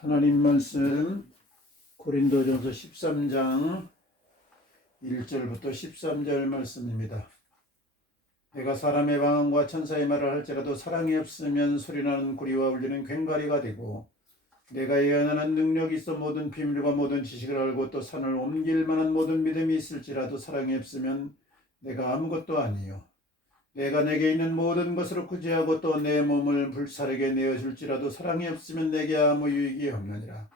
하나님 말씀 고린도전서 13장 1절부터 13절 말씀입니다. 내가 사람의 방언과 천사의 말을 할지라도 사랑이 없으면 소리나는 구리와 울리는 괭과리가 되고, 내가 예언하는 능력이 있어 모든 비밀과 모든 지식을 알고 또 산을 옮길 만한 모든 믿음이 있을지라도 사랑이 없으면 내가 아무것도 아니요. 내가 내게 있는 모든 것으로 구제하고 또 내 몸을 불사르게 내어줄지라도 사랑이 없으면 내게 아무 유익이 없느니라.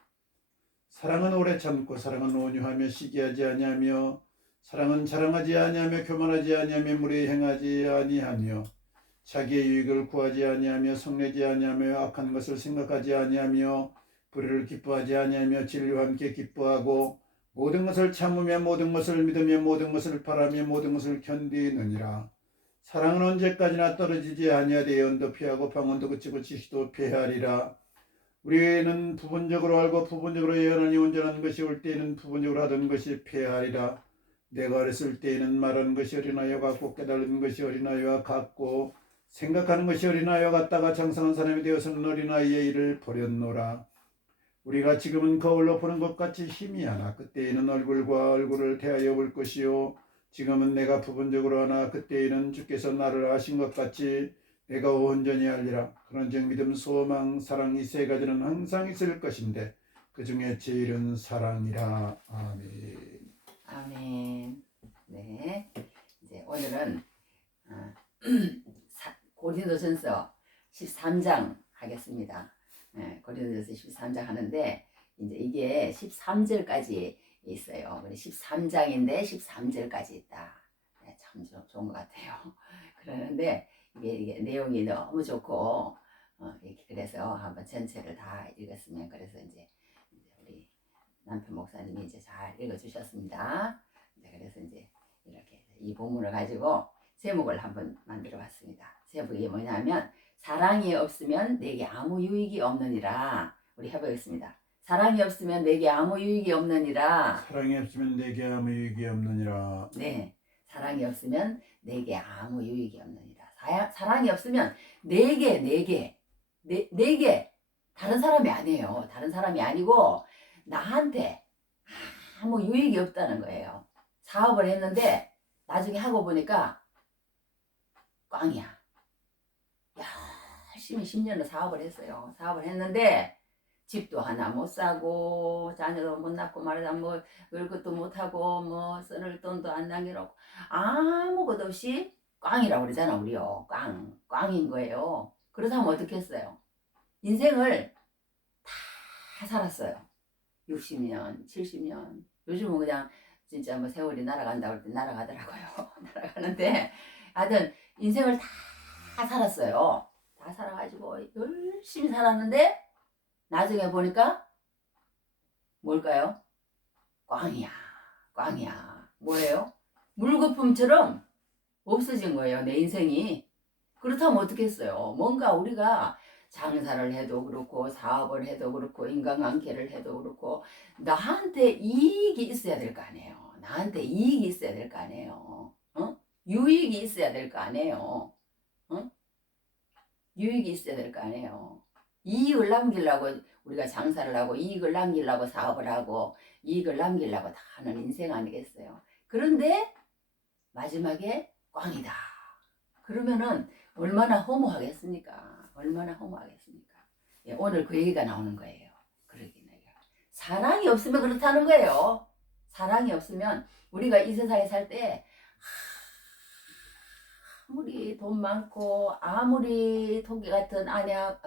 사랑은 오래 참고 사랑은 온유하며 시기하지 아니하며 사랑은 자랑하지 아니하며 교만하지 아니하며 무례 행하지 아니하며 자기의 유익을 구하지 아니하며 성내지 아니하며 악한 것을 생각하지 아니하며 불의를 기뻐하지 아니하며 진리와 함께 기뻐하고 모든 것을 참으며 모든 것을 믿으며 모든 것을 바라며 모든 것을 견디느니라. 사랑은 언제까지나 떨어지지 아니하되 예언도 피하고 방언도 그치고 지식도 피하리라. 우리는 부분적으로 알고 부분적으로 예언하니 온전한 것이 올 때에는 부분적으로 하던 것이 폐하리라. 내가 어렸을 때에는 말하는 것이 어린아이와 같고 깨달은 것이 어린아이와 같고 생각하는 것이 어린아이와 같다가 장성한 사람이 되어서는 어린아이의 일을 버렸노라. 우리가 지금은 거울로 보는 것 같이 희미하나 그때에는 얼굴과 얼굴을 대하여 볼 것이요, 지금은 내가 부분적으로 하나 그때에는 주께서 나를 아신 것 같이 내가 온전히 알리라. 그런즉 믿음, 소망, 사랑 이 세 가지는 항상 있을 것인데 그 중에 제일은 사랑이라. 아멘. 아멘. 네. 이제 오늘은 고린도전서 13장 하겠습니다. 네, 고린도전서 13장 하는데 이제 이게 13절까지 있어요. 13장인데 13절까지 있다. 네, 참 좋은 것 같아요. 그러는데 이게 내용이 너무 좋고 그래서 한번 전체를 다 읽었으면, 그래서 이제 우리 남편 목사님이 이제 잘 읽어주셨습니다. 그래서 이제 이렇게 이 본문을 가지고 제목을 한번 만들어 봤습니다. 제목이 뭐냐면 사랑이 없으면 내게 아무 유익이 없느니라. 우리 해보겠습니다. 사랑이 없으면 내게 아무 유익이 없느니라. 사랑이 없으면 내게 아무 유익이 없느니라. 네, 사랑이 없으면 내게 아무 유익이 없느니라. 사랑이 없으면 내게 다른 사람이 아니에요. 다른 사람이 아니고 나한테 아무 유익이 없다는 거예요. 사업을 했는데 나중에 하고 보니까 꽝이야. 열심히 10년을 사업을 했어요. 사업을 했는데 집도 하나 못 사고 자녀도 못 낳고 말하자면 뭐 월급도 못 하고 뭐 쓸 돈도 안 남겨놓고 아무것도 없이 꽝이라고 그러잖아, 우리요. 꽝인 거예요. 그러다 하면 어떻게 했어요? 인생을 다 살았어요. 60년, 70년. 요즘은 그냥 진짜 뭐 세월이 날아간다고 할 때 날아가더라고요. 날아가는데 하여튼 인생을 다 살았어요. 다 살아가지고 열심히 살았는데 나중에 보니까 뭘까요? 꽝이야. 뭐예요? 물거품처럼 없어진 거예요, 내 인생이. 그렇다면 어떻게 했어요? 뭔가 우리가 장사를 해도 그렇고 사업을 해도 그렇고 인간관계를 해도 그렇고 나한테 이익이 있어야 될 거 아니에요. 나한테 이익이 있어야 될 거 아니에요. 유익이 있어야 될 거 아니에요. 유익이 있어야 될 거 아니에요. 이익을 남기려고 우리가 장사를 하고 이익을 남기려고 사업을 하고 이익을 남기려고 다 하는 인생 아니겠어요. 그런데 마지막에 꽝이다. 그러면은 얼마나 허무하겠습니까? 얼마나 허무하겠습니까? 예, 오늘 그 얘기가 나오는 거예요. 그러긴 해요. 사랑이 없으면 그렇다는 거예요. 사랑이 없으면 우리가 이 세상에 살 때 아무리 돈 많고 아무리 토끼 같은 아내하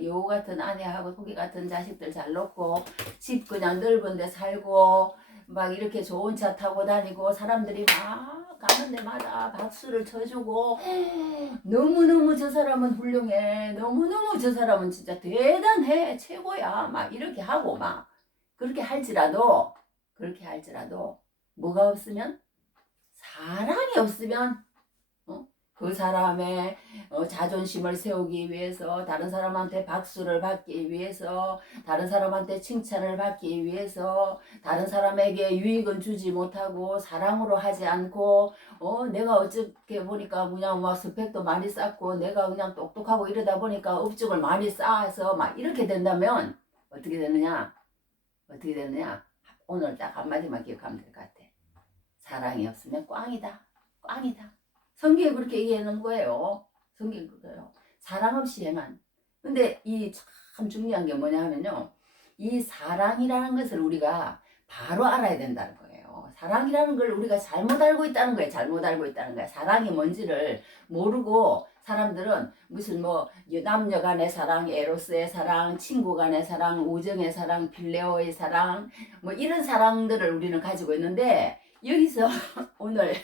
여우 같은 아내하고 토끼 같은 자식들 잘 놓고 집 그냥 넓은 데 살고 막 이렇게 좋은 차 타고 다니고 사람들이 막 가는 데마다 박수를 쳐주고 너무너무 저 사람은 훌륭해, 너무너무 저 사람은 진짜 대단해, 최고야, 막 이렇게 하고 막 그렇게 할지라도 뭐가 없으면, 사랑이 없으면 그 사람의 자존심을 세우기 위해서, 다른 사람한테 박수를 받기 위해서, 다른 사람한테 칭찬을 받기 위해서, 다른 사람에게 유익은 주지 못하고 사랑으로 하지 않고 내가 어떻게 보니까 그냥 막 스펙도 많이 쌓고 내가 그냥 똑똑하고 이러다 보니까 업적을 많이 쌓아서 막 이렇게 된다면 어떻게 되느냐? 어떻게 되느냐? 오늘 딱 한마디만 기억하면 될 것 같아. 사랑이 없으면 꽝이다. 꽝이다. 성경이 그렇게 얘기하는 거예요. 성경이 그래요. 사랑 없이 행한. 근데 이 참 중요한 게 뭐냐 하면요. 이 사랑이라는 것을 우리가 바로 알아야 된다는 거예요. 사랑이라는 걸 우리가 잘못 알고 있다는 거예요. 잘못 알고 있다는 거예요. 사랑이 뭔지를 모르고 사람들은 무슨 뭐 남녀 간의 사랑, 에로스의 사랑, 친구 간의 사랑, 우정의 사랑, 필레오의 사랑 뭐 이런 사랑들을 우리는 가지고 있는데 여기서 오늘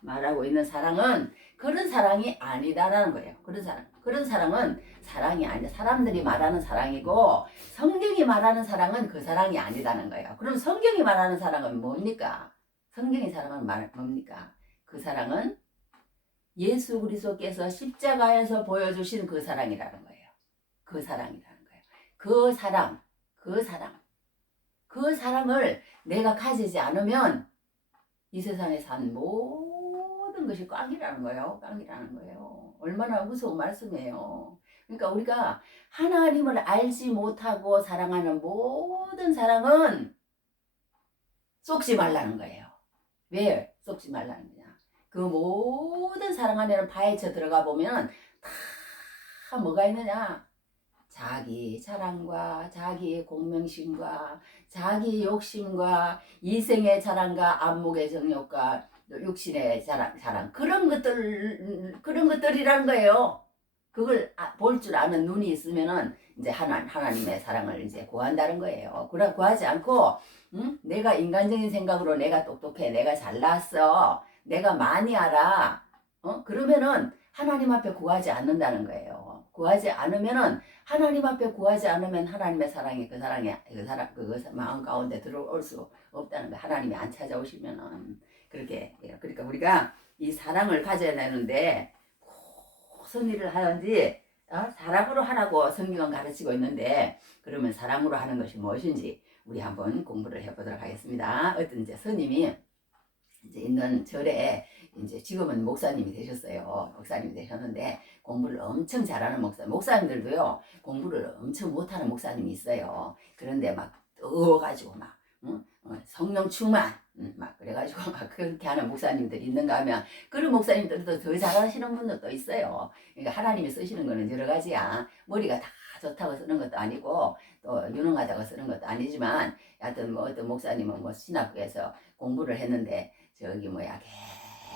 말하고 있는 사랑은 그런 사랑이 아니다라는 거예요. 그런 사랑은 사랑이 아니야. 사람들이 말하는 사랑이고 성경이 말하는 사랑은 그 사랑이 아니다는 거예요. 그럼 성경이 말하는 사랑은 뭡니까? 성경이 사랑은 뭡니까? 그 사랑은 예수 그리스도께서 십자가에서 보여주신 그 사랑이라는 거예요. 그 사랑이라는 거예요. 그 사랑을 내가 가지지 않으면 이 세상에 산 모든 것이 꽝이라는 거예요. 꽝이라는 거예요. 얼마나 무서운 말씀이에요. 그러니까 우리가 하나님을 알지 못하고 사랑하는 모든 사랑은 쏟지 말라는 거예요. 왜 쏟지 말라는 거냐? 그 모든 사랑 안에는 파헤쳐 들어가 보면 다 뭐가 있느냐? 자기 자랑과 자기 공명심과 자기 욕심과 이생의 자랑과 안목의 정욕과 육신의 자랑 그런 것들이라는 거예요. 그걸 볼 줄 아는 눈이 있으면은 이제 하나님의 사랑을 이제 구한다는 거예요. 그래 구하지 않고 내가 인간적인 생각으로 내가 똑똑해, 내가 잘났어, 내가 많이 알아, 그러면은 하나님 앞에 구하지 않는다는 거예요. 구하지 않으면은 하나님 앞에 구하지 않으면 하나님의 사랑이 그 마음 가운데 들어올 수 없다는 거예요. 하나님이 안 찾아오시면은 그렇게 해요. 그러니까 우리가 이 사랑을 가져야 되는데 무슨 일을 하든지 사랑으로 하라고 성경은 가르치고 있는데 그러면 사랑으로 하는 것이 무엇인지 우리 한번 공부를 해보도록 하겠습니다. 어떤 이제 스님이 이제 있는 절에 이제 지금은 목사님이 되셨어요. 목사님이 되셨는데 공부를 엄청 잘하는 목사님들도요 공부를 엄청 못하는 목사님이 있어요. 그런데 막 떠가지고 막 성령 충만 막 그래가지고 막 그렇게 하는 목사님들이 있는가 하면 그런 목사님들도 더 잘하시는 분들도 있어요. 그러니까 하나님이 쓰시는 거는 여러 가지야. 머리가 다 좋다고 쓰는 것도 아니고 또 유능하다고 쓰는 것도 아니지만 하여튼 뭐 어떤 목사님은 뭐 신학교에서 공부를 했는데 저기 뭐야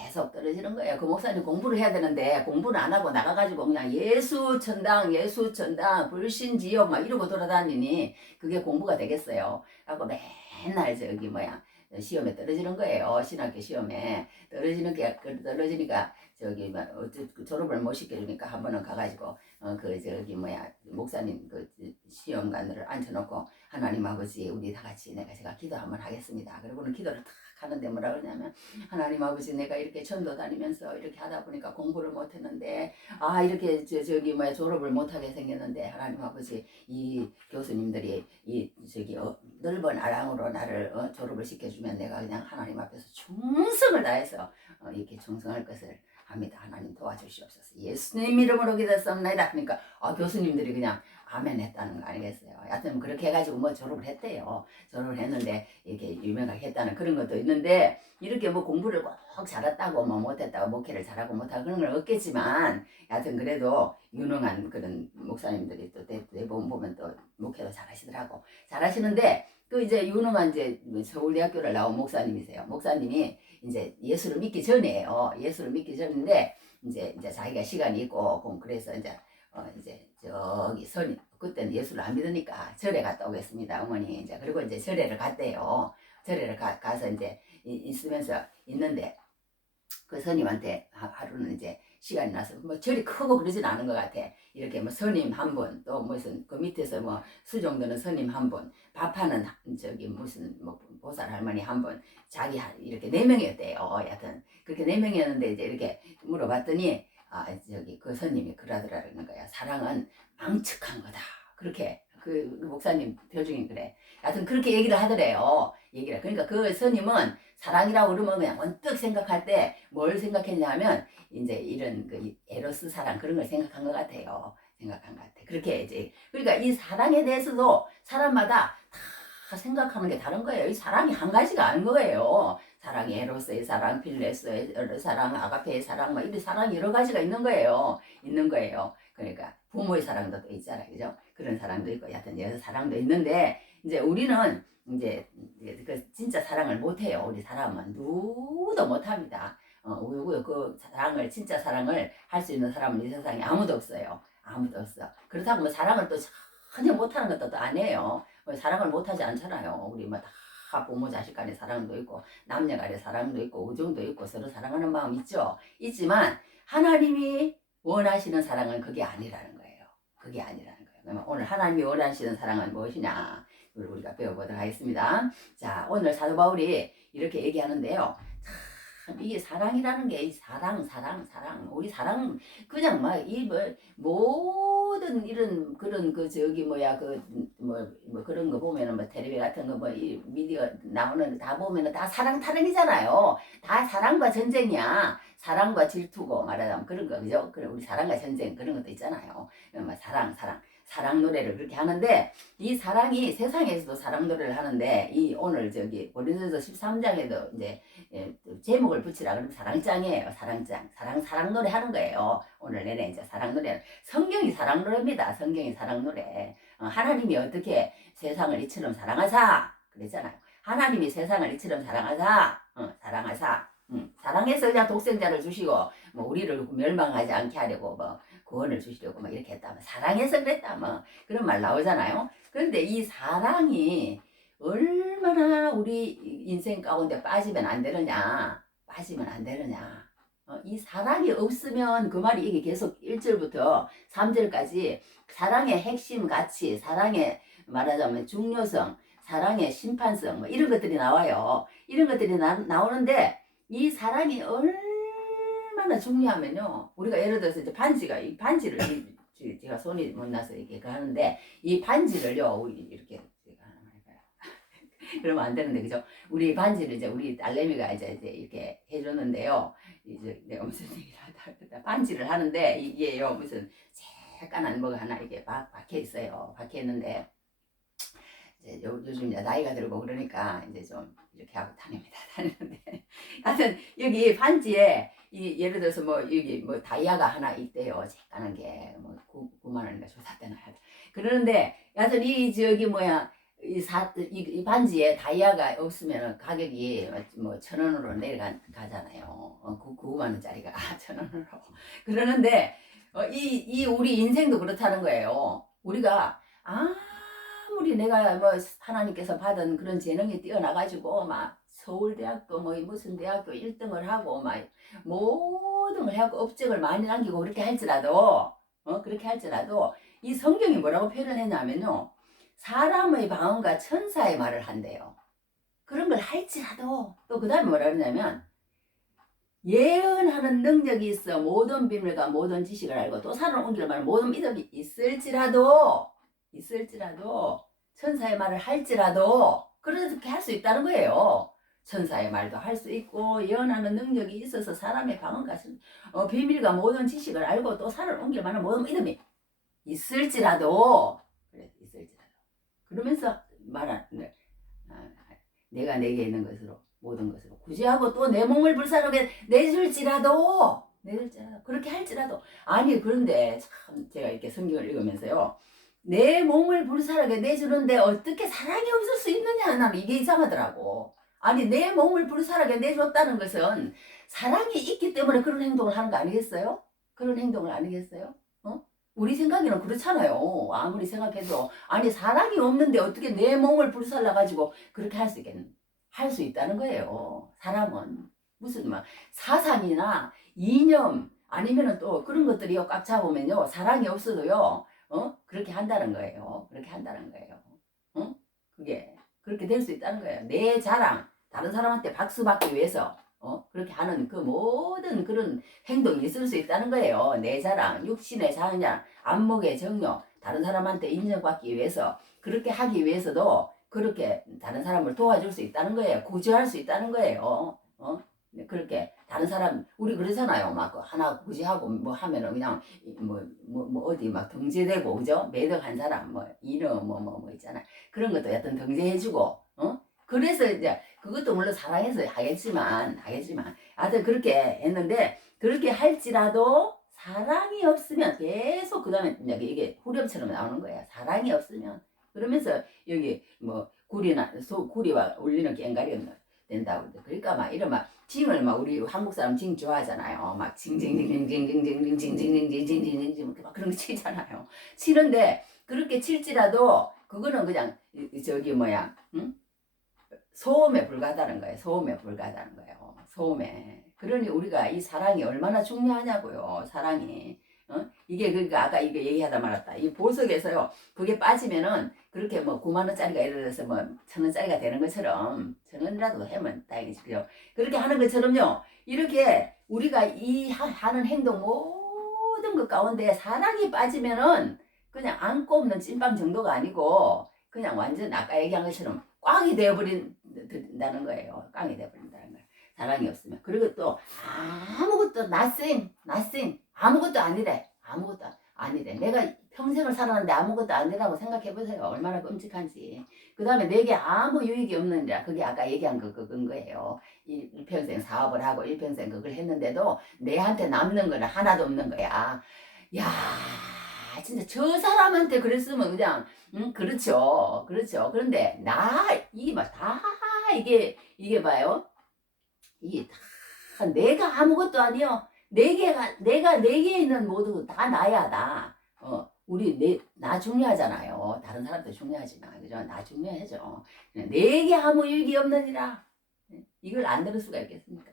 계속 떨어지는 거예요. 그 목사님 공부를 해야 되는데 공부를 안 하고 나가가지고 그냥 예수 천당 불신지옥 막 이러고 돌아다니니 그게 공부가 되겠어요. 하고 맨날 저기 뭐야 시험에 떨어지는 거예요. 신학교 시험에 떨어지니까 저기 뭐 졸업을 못 시켜주니까 한 번은 가가지고 그 저기 뭐야 목사님 그 시험관을 앉혀놓고 하나님 아버지 우리 다 같이 제가 기도 한번 하겠습니다. 그리고는 기도를 탁 하는데 뭐라 그러냐면 하나님 아버지 내가 이렇게 전도 다니면서 이렇게 하다 보니까 공부를 못했는데 이렇게 저기 뭐야 졸업을 못하게 생겼는데 하나님 아버지 이 교수님들이 이 저기 넓은 아랑으로 나를 졸업을 시켜주면 내가 그냥 하나님 앞에서 충성을 다해서 이렇게 충성할 것을 합니다. 하나님 도와주시옵소서. 예수님 이름으로 기도했습니다. 그러니까 교수님들이 그냥 아멘 했다는 거 아니겠어요. 하여튼 그렇게 해가지고 뭐 졸업을 했대요. 졸업을 했는데 이렇게 유명하게 했다는 그런 것도 있는데 이렇게 뭐 공부를 꼭 잘했다고 뭐 못했다고 목회를 잘하고 못하고 그런 건 없겠지만 하여튼 그래도 유능한 그런 목사님들이 또 대부분 보면 또 목회도 잘하시더라고. 잘하시는데 그 이제 유능한 이제 서울대학교를 나온 목사님이세요. 목사님이 이제 예수를 믿기 전이에요. 예수를 믿기 전인데 이제 자기가 시간이 있고 그래서 이제 저기 그때는 예수를 안 믿으니까 절에 갔다 오겠습니다, 어머니. 이제 그리고 이제 절에를 갔대요. 절에를 가서 이제 있으면서 있는데 그 스님한테 하루는 이제 시간이 나서 뭐 절이 크고 그러진 않은 것 같아. 이렇게 뭐 스님 한 분, 또 무슨 그 밑에서 뭐 수종드는 스님 한 분, 밥하는 저기 무슨 뭐 보살 할머니 한 분, 자기 이렇게 4명이었대요. 여하튼 그렇게 4명이었는데 이제 이렇게 물어봤더니 저기 그 스님이 그러더라는 거야. 사랑은 망측한 거다. 그렇게 그 목사님 표정이 그래. 하여튼 그렇게 얘기를 하더래요. 그러니까 그 스님은 사랑이라고 그러면 그냥 언뜻 생각할 때 뭘 생각했냐 하면 이제 이런 그 에로스 사랑 그런 걸 생각한 것 같아요. 생각한 것 같아. 그렇게 이제 그러니까 이 사랑에 대해서도 사람마다 다 생각하는 게 다른 거예요. 이 사랑이 한 가지가 아닌 거예요. 사랑이 에로스의 사랑, 필레스의 사랑, 아가페의 사랑, 막 이런 사랑이 여러 가지가 있는 거예요. 있는 거예요. 그러니까 부모의 사랑도 또 있잖아요, 그죠? 그런 사랑도 있고, 여하튼 여러 사랑도 있는데 이제 우리는 이제 그 진짜 사랑을 못 해요. 우리 사람은 누구도 못 합니다. 그 사랑을 진짜 사랑을 할 수 있는 사람은 이 세상에 아무도 없어요. 아무도 없어. 그렇다고 뭐 사랑을 또 전혀 못하는 것도 또 아니에요. 뭐 사랑을 못하지 않잖아요. 우리 뭐 다 부모 자식 간의 사랑도 있고 남녀 간의 사랑도 있고 우정도 있고 서로 사랑하는 마음 있죠. 있지만 하나님이 원하시는 사랑은 그게 아니라는 거예요. 그게 아니라는 거예요. 그러면 오늘 하나님이 원하시는 사랑은 무엇이냐? 우리가 배워보도록 하겠습니다. 자, 오늘 사도 바울이 이렇게 얘기하는데요. 참 이게 사랑이라는 게 이 사랑 우리 사랑 그냥 막 이 모든 이런 그런 그 저기 뭐야 그 뭐 그런 거 보면은 뭐 텔레비 같은 거 뭐 이 미디어 나오는 다 보면은 다 사랑 타령이잖아요. 다 사랑과 전쟁이야. 사랑과 질투고 말하자면 그런 거 그죠? 그래 우리 사랑과 전쟁 그런 것도 있잖아요. 뭐 사랑 노래를 그렇게 하는데 이 사랑이 세상에서도 사랑 노래를 하는데 이 오늘 저기 고린도서 13장에도 이제 제목을 붙이라 그러면 사랑장이에요. 사랑장. 사랑 노래 하는 거예요. 오늘 내내 이제 사랑 노래. 성경이 사랑 노래입니다. 성경이 사랑 노래. 하나님이 어떻게 세상을 이처럼 사랑하사 그랬잖아요. 하나님이 세상을 이처럼 사랑하사 사랑하사 사랑해서 그냥 독생자를 주시고 뭐 우리를 멸망하지 않게 하려고 뭐 구원을 주시려고 막 이렇게 했다. 사랑해서 그랬다. 뭐 그런 말 나오잖아요. 그런데 이 사랑이 얼마나 우리 인생 가운데 빠지면 안 되느냐. 빠지면 안 되느냐. 이 사랑이 없으면 그 말이 이게 계속 1절부터 3절까지 사랑의 핵심 가치, 사랑의 말하자면 중요성, 사랑의 심판성 뭐 이런 것들이 나와요. 이런 것들이 나오는데 이 사랑이 얼마나 중요하면요. 우리가 예를 들어서 이제 이 반지를 제가 손이 못 나서 이렇게 하는데 이 반지를요 이렇게 제가 하나 해봐요. 그러면 안 되는데 그죠? 우리 반지를 이제 우리 딸내미가 이제 이렇게 해줬는데요. 이제 내가 무슨 얘기를 하다 반지를 하는데 이게요 무슨 새까만 뭐가 하나 이렇게 박혀 있어요. 박혀 있는데 이제 요즘 이제 나이가 들고 그러니까 이제 좀 이렇게 하고 다니는데 하여튼 여기 반지에 예를 들어서 뭐 여기 뭐 다이아가 하나 있대요. 새까만 게뭐 9만 원인가 줬다나 그러는데 하여튼 이 저기 뭐야 이 반지에 다이아가 없으면 가격이 뭐 1,000원으로 내려가잖아요. 9만 원짜리가 1,000원으로 그러는데 이 우리 인생도 그렇다는 거예요. 우리가 아무리 내가 뭐 하나님께서 받은 그런 재능이 뛰어나가지고 막 서울대학교 뭐 무슨 대학교 1등을 하고 막 모든 걸 하고 업적을 많이 남기고 그렇게 할지라도 이 성경이 뭐라고 표현했냐면요. 사람의 방언과 천사의 말을 한대요. 그런 걸 할지라도 또 그 다음에 뭐라 그러냐면 예언하는 능력이 있어 모든 비밀과 모든 지식을 알고 또 사람을 옮길 만한 모든 믿음이 있을지라도 천사의 말을 할지라도 그렇게 할 수 있다는 거예요. 천사의 말도 할 수 있고 예언하는 능력이 있어서 사람의 방언과 비밀과 모든 지식을 알고 또 사람을 옮길 만한 모든 믿음이 있을지라도 그러면서 말하는 내가 내게 있는 것으로 모든 것으로 구제하고 또 내 몸을 불사르게 내줄지라도 그렇게 할지라도 아니 그런데 참 제가 이렇게 성경을 읽으면서요 내 몸을 불사르게 내주는데 어떻게 사랑이 없을 수 있느냐 나는 이게 이상하더라고. 아니 내 몸을 불사르게 내줬다는 것은 사랑이 있기 때문에 그런 행동을 하는 거 아니겠어요? 그런 행동을 아니겠어요? 우리 생각에는 그렇잖아요. 아무리 생각해도 아니 사랑이 없는데 어떻게 내 몸을 불살라 가지고 그렇게 할 수 있겠는? 할 수 있다는 거예요. 사람은 무슨 막 사상이나 이념 아니면은 또 그런 것들이요 꽉 잡으면요 사랑이 없어도요 그렇게 한다는 거예요. 그렇게 한다는 거예요. 그게 그렇게 될 수 있다는 거예요. 내 자랑 다른 사람한테 박수 받기 위해서 그렇게 하는 그 모든 그런 행동이 있을 수 있다는 거예요. 내 자랑, 육신의 자랑, 안목의 정욕, 다른 사람한테 인정받기 위해서 그렇게 하기 위해서도 그렇게 다른 사람을 도와줄 수 있다는 거예요. 구제할 수 있다는 거예요. 그렇게 다른 사람 우리 그러잖아요. 막 하나 굳이 하고 뭐 하면은 그냥 뭐 어디 막 등재되고 그죠? 매덕한 사람 뭐 이름 뭐 있잖아. 그런 것도 여튼 등재해주고 그래서 이제 그것도 물론 사랑해서 하겠지만 하여튼 그렇게 했는데 그렇게 할지라도 사랑이 없으면 계속 그다음에 이게 후렴처럼 나오는 거야. 사랑이 없으면 그러면서 여기 뭐 구리와 울리는 꽹과리가 된다고 그러니까 막 이런 막 징을 막 우리 한국 사람 징 좋아하잖아요. 막 징징징징징징징징징징징징징징징 막 그런 거 치잖아요. 치는데 그렇게 칠지라도 그거는 그냥 저기 뭐야 소음에 불과하다는 거예요. 소음에 불과하다는 거예요. 소음에. 그러니 우리가 이 사랑이 얼마나 중요하냐고요. 사랑이. 이게 그러니까 아까 이거 얘기하다 말았다. 이 보석에서요. 그게 빠지면은 그렇게 뭐 9만 원짜리가 예를 들어서 뭐 1,000원짜리가 되는 것처럼 1,000원이라도 하면 다행이지 그죠. 그렇게 하는 것처럼요. 이렇게 우리가 이 하는 행동 모든 것 가운데 사랑이 빠지면은 그냥 안고 없는 찐빵 정도가 아니고 그냥 완전 아까 얘기한 것처럼 꽝이 되어버린다는 거예요. 꽝이 되어버린다는 거예요. 사랑이 없으면. 그리고 또 아무것도 nothing 아무것도 아니래. 아무것도 아니래. 내가 평생을 살았는데 아무것도 아니라고 생각해보세요. 얼마나 끔찍한지. 그 다음에 내게 아무 유익이 없느니라. 그게 아까 얘기한 그건 거예요. 일평생 사업을 하고 일평생 그걸 했는데도 내한테 남는 거는 하나도 없는 거야. 야 진짜 저 사람한테 그랬으면 그냥 그렇죠. 그런데 이게 봐요. 이게 다 내가 아무것도 아니요. 내가 내게 있는 모두 다 나야 나. 나 중요하잖아요. 다른 사람도 중요하지만 그죠? 나 중요하죠. 내게 아무 일이 없느니라. 이걸 안 들을 수가 있겠습니까?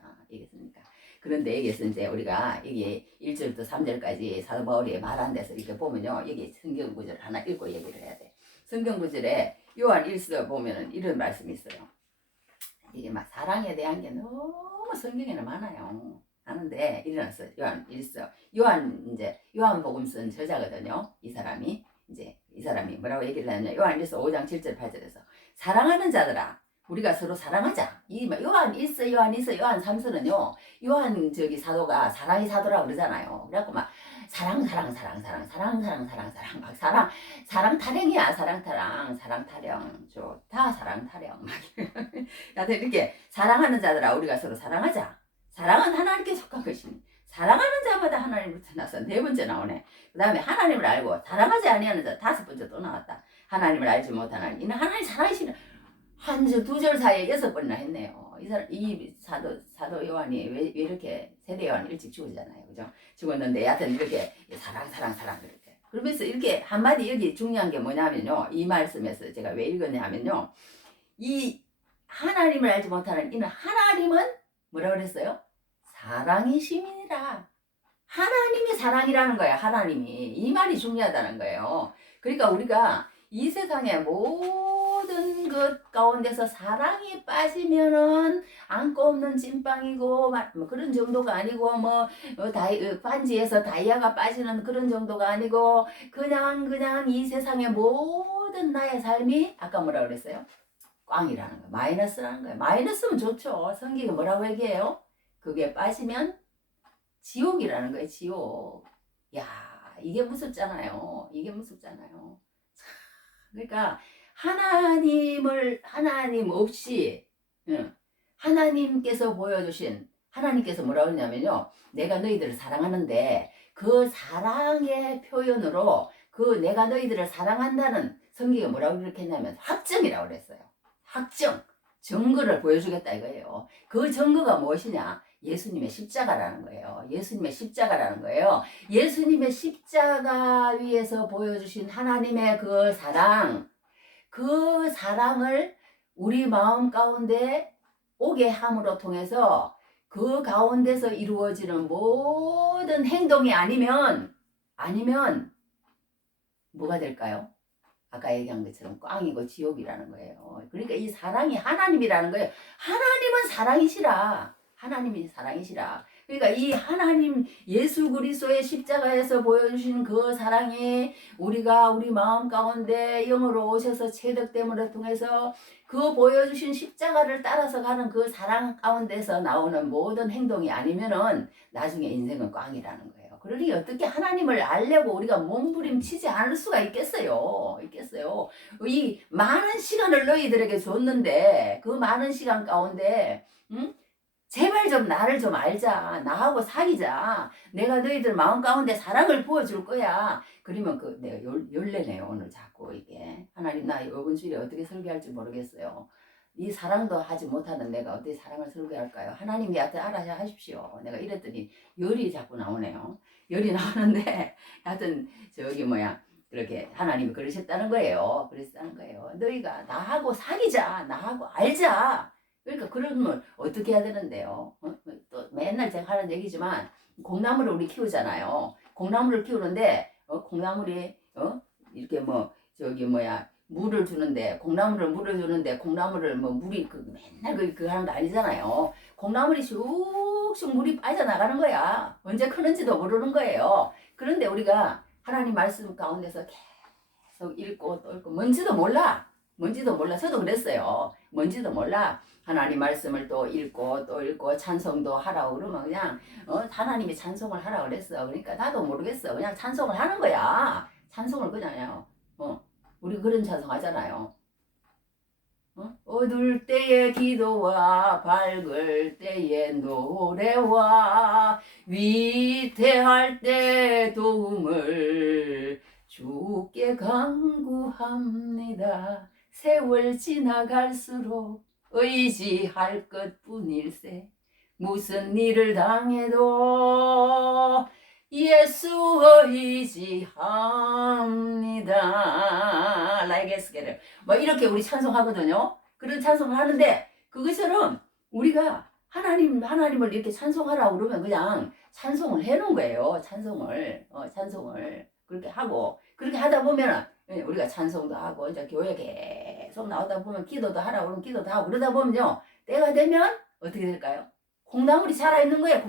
그런데 여기서 이제 우리가 이게 1절부터 3절까지 사도 바울이 말한 데서 이렇게 보면요. 여기 성경 구절 하나 읽고 얘기를 해야 돼. 성경 구절에 요한 1서 보면은 이런 말씀이 있어요. 이게 막 사랑에 대한 게 너무 성경에는 많아요. 하는데 일어났어. 요한 1서. 요한복음 쓴 저자거든요. 이 사람이 뭐라고 얘기를 하냐면 요한 1서 5장 7절 8절에서 사랑하는 자들아 우리가 서로 사랑하자. 요한 1서, 요한 2서, 요한 3서는요. 요한 사도가 사랑이 사도라고 그러잖아요. 그래갖고 막 사랑 막 사랑 타령이야. 사랑 타령 좋다. 사랑 타령 막 이렇게 사랑하는 자들아 우리가 서로 사랑하자. 사랑은 하나님께 속한 것이니 사랑하는 자마다 하나님으로부터 나서 네 번째 나오네. 그 다음에 하나님을 알고 사랑하지 아니하는 자 다섯 번째 또 나왔다. 하나님을 알지 못하는 이는 하나님 사랑이시는 한 절, 두 절 사이에 6번이나 했네요. 이 사도 요한이 왜 이렇게 세례 요한 일찍 죽었잖아요. 그죠? 죽었는데, 여하튼 이렇게 사랑, 이렇게. 그러면서 이렇게 한마디 여기 중요한 게 뭐냐면요. 이 말씀에서 제가 왜 읽었냐 하면요. 이 하나님을 알지 못하는 이는 하나님은 뭐라 그랬어요? 사랑이심이니라. 하나님이 사랑이라는 거야. 하나님이. 이 말이 중요하다는 거예요. 그러니까 우리가 이 세상의 모든 것 가운데서 사랑이 빠지면은 안고 없는 찐빵이고 뭐 그런 정도가 아니고 반지에서 다이아가 빠지는 그런 정도가 아니고 그냥 이 세상의 모든 나의 삶이 아까 뭐라 그랬어요? 꽝이라는 거예요. 마이너스라는 거예요. 마이너스면 좋죠. 성경이 뭐라고 얘기해요? 그게 빠지면 지옥이라는 거예요. 지옥. 야, 이게 무섭잖아요. 그러니까 하나님 없이 하나님께서 보여주신 하나님께서 뭐라고 하냐면요. 내가 너희들을 사랑하는데 그 사랑의 표현으로 그 내가 너희들을 사랑한다는 성경이 뭐라고 그렇게 했냐면 확증이라고 그랬어요. 확증. 증거를 보여주겠다 이거예요. 그 증거가 무엇이냐? 예수님의 십자가라는 거예요. 예수님의 십자가 위에서 보여주신 하나님의 그 사랑을 우리 마음 가운데 오게 함으로 통해서 그 가운데서 이루어지는 모든 행동이 아니면 뭐가 될까요? 아까 얘기한 것처럼 꽝이고 지옥이라는 거예요. 그러니까 이 사랑이 하나님이라는 거예요. 하나님이 사랑이시라. 그러니까 이 하나님 예수 그리스도의 십자가에서 보여주신 그 사랑이 우리가 우리 마음 가운데 영으로 오셔서 체득됨으로 통해서 그 보여주신 십자가를 따라서 가는 그 사랑 가운데서 나오는 모든 행동이 아니면은 나중에 인생은 꽝이라는 거예요. 그러니 어떻게 하나님을 알려고 우리가 몸부림치지 않을 수가 있겠어요. 있겠어요. 이 많은 시간을 너희들에게 줬는데 그 많은 시간 가운데 제발 좀 나를 좀 알자. 나하고 사귀자. 내가 너희들 마음 가운데 사랑을 부어줄 거야. 그러면 내가 열내네요. 오늘 자꾸 이게. 하나님 나 이번 주일에 어떻게 설교할지 모르겠어요. 이 사랑도 하지 못하는 내가 어떻게 사랑을 설교할까요? 하나님이 하여튼 알아서 하십시오. 내가 이랬더니 열이 자꾸 나오네요. 열이 나오는데 하여튼 저기 이렇게 하나님이 그러셨다는 거예요. 그러셨다는 거예요. 너희가 나하고 사귀자. 나하고 알자. 그러니까 그러면 어떻게 해야 되는데요? 또 맨날 제가 하는 얘기지만 콩나물을 우리 키우잖아요. 콩나물을 키우는데 콩나물이 이렇게 물을 주는데 물을 주는데 콩나물을 물이 맨날 그 하는 거 아니잖아요. 콩나물이 쑥쑥 물이 빠져나가는 거야. 언제 크는지도 모르는 거예요. 그런데 우리가 하나님 말씀 가운데서 계속 읽고 또 읽고 뭔지도 몰라. 저도 그랬어요. 뭔지도 몰라. 하나님 말씀을 또 읽고 찬송도 하라고 그러면 그냥 하나님이 찬송을 하라고 그랬어. 그러니까 나도 모르겠어. 그냥 찬송을 하는 거야. 찬송을 그냥요. 우리 그런 찬송 하잖아요. 어두울 때의 기도와 밝을 때의 노래와 위태할 때 도움을 주께 간구합니다. 세월 지나갈수록 의지할 것뿐일세. 무슨 일을 당해도 예수 의지합니다. 라이게스게를 이렇게 우리 찬송하거든요. 그런 찬송을 하는데 그것처럼 우리가 하나님을 이렇게 찬송하라고 그러면 그냥 찬송을 해놓은 거예요. 찬송을 그렇게 하고 그렇게 하다 보면 우리가 찬송도 하고 이제 교회 계속 나오다 보면 기도도 하라고 그러면 기도도 하고 그러다 보면요 때가 되면 어떻게 될까요? 콩나물이 살아있는 거예요.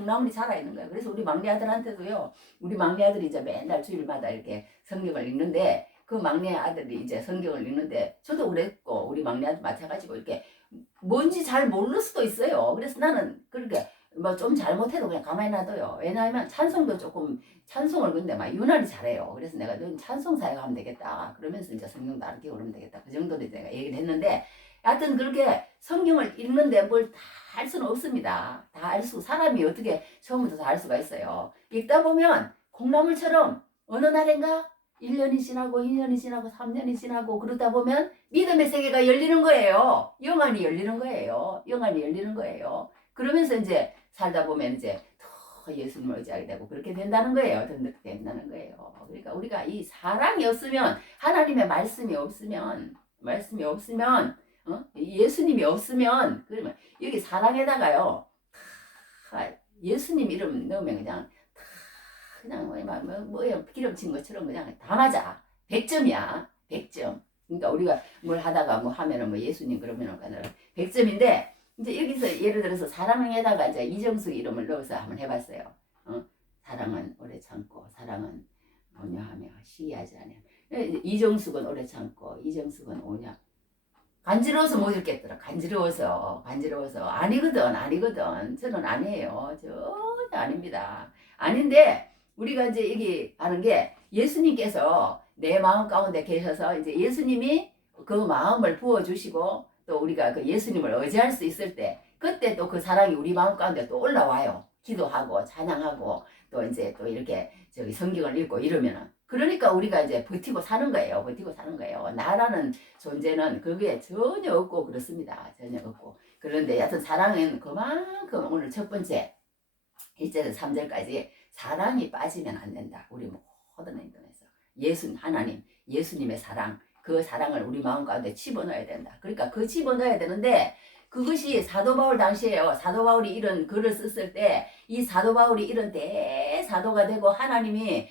그래서 우리 막내 아들한테도요. 우리 막내 아들이 이제 맨날 주일마다 이렇게 성경을 읽는데 그 막내 아들이 이제 성경을 읽는데 저도 그랬고 우리 막내 아들 마찬가지고 이렇게 뭔지 잘 모를 수도 있어요. 그래서 나는 그렇게 좀 잘못해도 그냥 가만히 놔둬요. 왜냐하면 찬송을 근데 유난히 잘해요. 그래서 내가 넌 찬송사에 가면 되겠다. 그러면서 이제 성경도 알게 그러면 되겠다. 그 정도로 내가 얘기를 했는데 하여튼 그렇게 성경을 읽는데 뭘 다 할 수는 없습니다. 사람이 어떻게 처음부터 다 할 수가 있어요. 읽다 보면 콩나물처럼 어느 날인가 1년이 지나고 2년이 지나고 3년이 지나고 그러다 보면 믿음의 세계가 열리는 거예요. 영안이 열리는 거예요. 그러면서 이제 살다 보면 이제 더 예수님을 의지하게 되고 그렇게 된다는 거예요. 그러니까 우리가 이 사랑이 없으면 하나님의 말씀이 없으면 예수님이 없으면 그러면 여기 사랑에다가요 예수님 이름 넣으면 그냥 기름친 것처럼 그냥 다 맞아. 100점이야. 100점. 그러니까 우리가 뭘 하다가 하면은 예수님 그러면은 100점인데 이제 여기서 예를 들어서 사랑에다가 이제 이정숙 이름을 넣어서 한번 해봤어요. 사랑은 오래 참고 사랑은 온유하며 시기하지 않아요. 이정숙은 오래 참고 이정숙은 온유. 간지러워서 못 읽겠더라. 간지러워서 아니거든. 저는 아니에요. 전혀 아닙니다. 아닌데 우리가 이제 얘기하는 게 예수님께서 내 마음 가운데 계셔서 이제 예수님이 그 마음을 부어주시고 또 우리가 그 예수님을 의지할 수 있을 때 그때 또 그 사랑이 우리 마음 가운데 또 올라와요. 기도하고 찬양하고 또 이제 또 이렇게 성경을 읽고 이러면은 그러니까 우리가 이제 버티고 사는 거예요. 나라는 존재는 그게 전혀 없고 그렇습니다. 전혀 없고. 그런데 여하튼 사랑은 그만큼 오늘 첫 번째 1절에서 3절까지 사랑이 빠지면 안 된다. 우리 모든 행동에서. 하나님, 예수님의 사랑, 그 사랑을 우리 마음 가운데 집어넣어야 된다. 그러니까 그 집어넣어야 되는데 그것이 사도 바울 당시에요. 사도 바울이 이런 글을 썼을 때 이 사도 바울이 이런 대사도가 되고 하나님이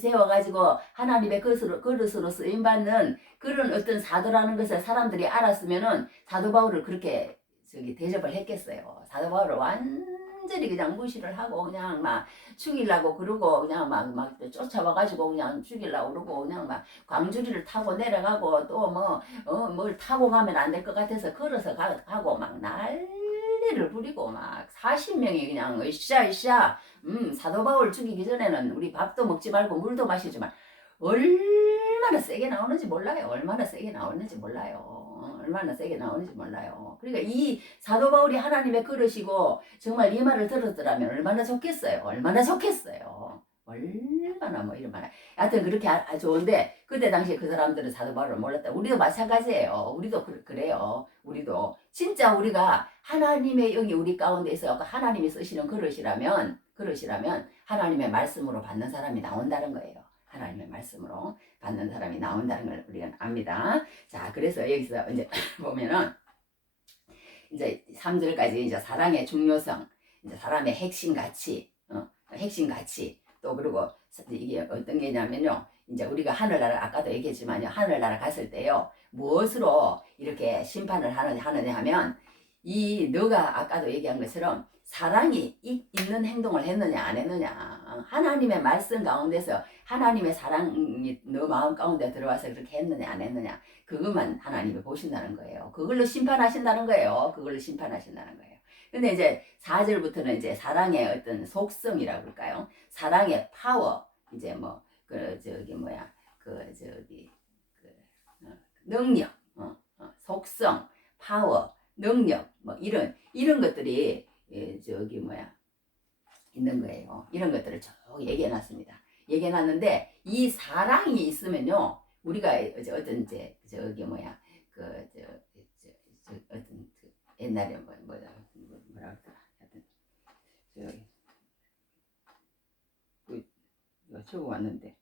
세워가지고 하나님의 그릇으로 쓰임받는 그런 어떤 사도라는 것을 사람들이 알았으면은 사도 바울을 그렇게 저기 대접을 했겠어요. 사도 바울을 완전히 그냥 무시를 하고 그냥 막 죽이려고 그러고 그냥 막 쫓아와가지고 그냥 죽이려고 그러고 그냥 막 광주리를 타고 내려가고 또 뭘 타고 가면 안 될 것 같아서 걸어서 가고 막 난리를 부리고 막 40명이 그냥 으쌰 사도 바울 죽이기 전에는 우리 밥도 먹지 말고 물도 마시지 말. 얼마나 세게 나오는지 몰라요. 얼마나 세게 나오는지 몰라요. 얼마나 세게 나오는지 몰라요. 그러니까 이 사도 바울이 하나님의 그릇이고 정말 이 말을 들었더라면 얼마나 좋겠어요. 얼마나 좋겠어요. 얼마나 얼마나. 하여튼 그렇게 좋은데 그때 당시에 그 사람들은 사도 바울을 몰랐다. 우리도 마찬가지예요. 우리도 그래요. 우리도 진짜 우리가 하나님의 영이 우리 가운데 있어 하나님이 쓰시는 그릇이라면 하나님의 말씀으로 받는 사람이 나온다는 거예요. 하나님의 말씀으로 받는 사람이 나온다는 걸 우리가 압니다. 자, 그래서 여기서 이제 보면은 이제 3절까지 이제 사랑의 중요성, 이제 사람의 핵심 가치, 또 그리고 이게 어떤 게냐면요. 이제 우리가 하늘나라 아까도 얘기했지만요. 하늘나라 갔을 때요. 무엇으로 이렇게 심판을 하느냐 하면 이 너가 아까도 얘기한 것처럼 사랑이 있는 행동을 했느냐 안 했느냐 하나님의 말씀 가운데서 하나님의 사랑이 너 마음 가운데 들어와서 그렇게 했느냐 안 했느냐 그것만 하나님이 보신다는 거예요. 그걸로 심판하신다는 거예요. 그걸로 심판하신다는 거예요. 근데 이제 4절부터는 이제 사랑의 어떤 속성이라고 할까요? 사랑의 파워 이제 능력 속성 파워 능력 이런 것들이 있는 거예요. 이런 것들을 쭉 얘기해놨습니다. 얘기해놨는데 이 사랑이 있으면요, 우리가 어떤 어떤 옛날에 뭐라 그러더라, 이거 적어왔는데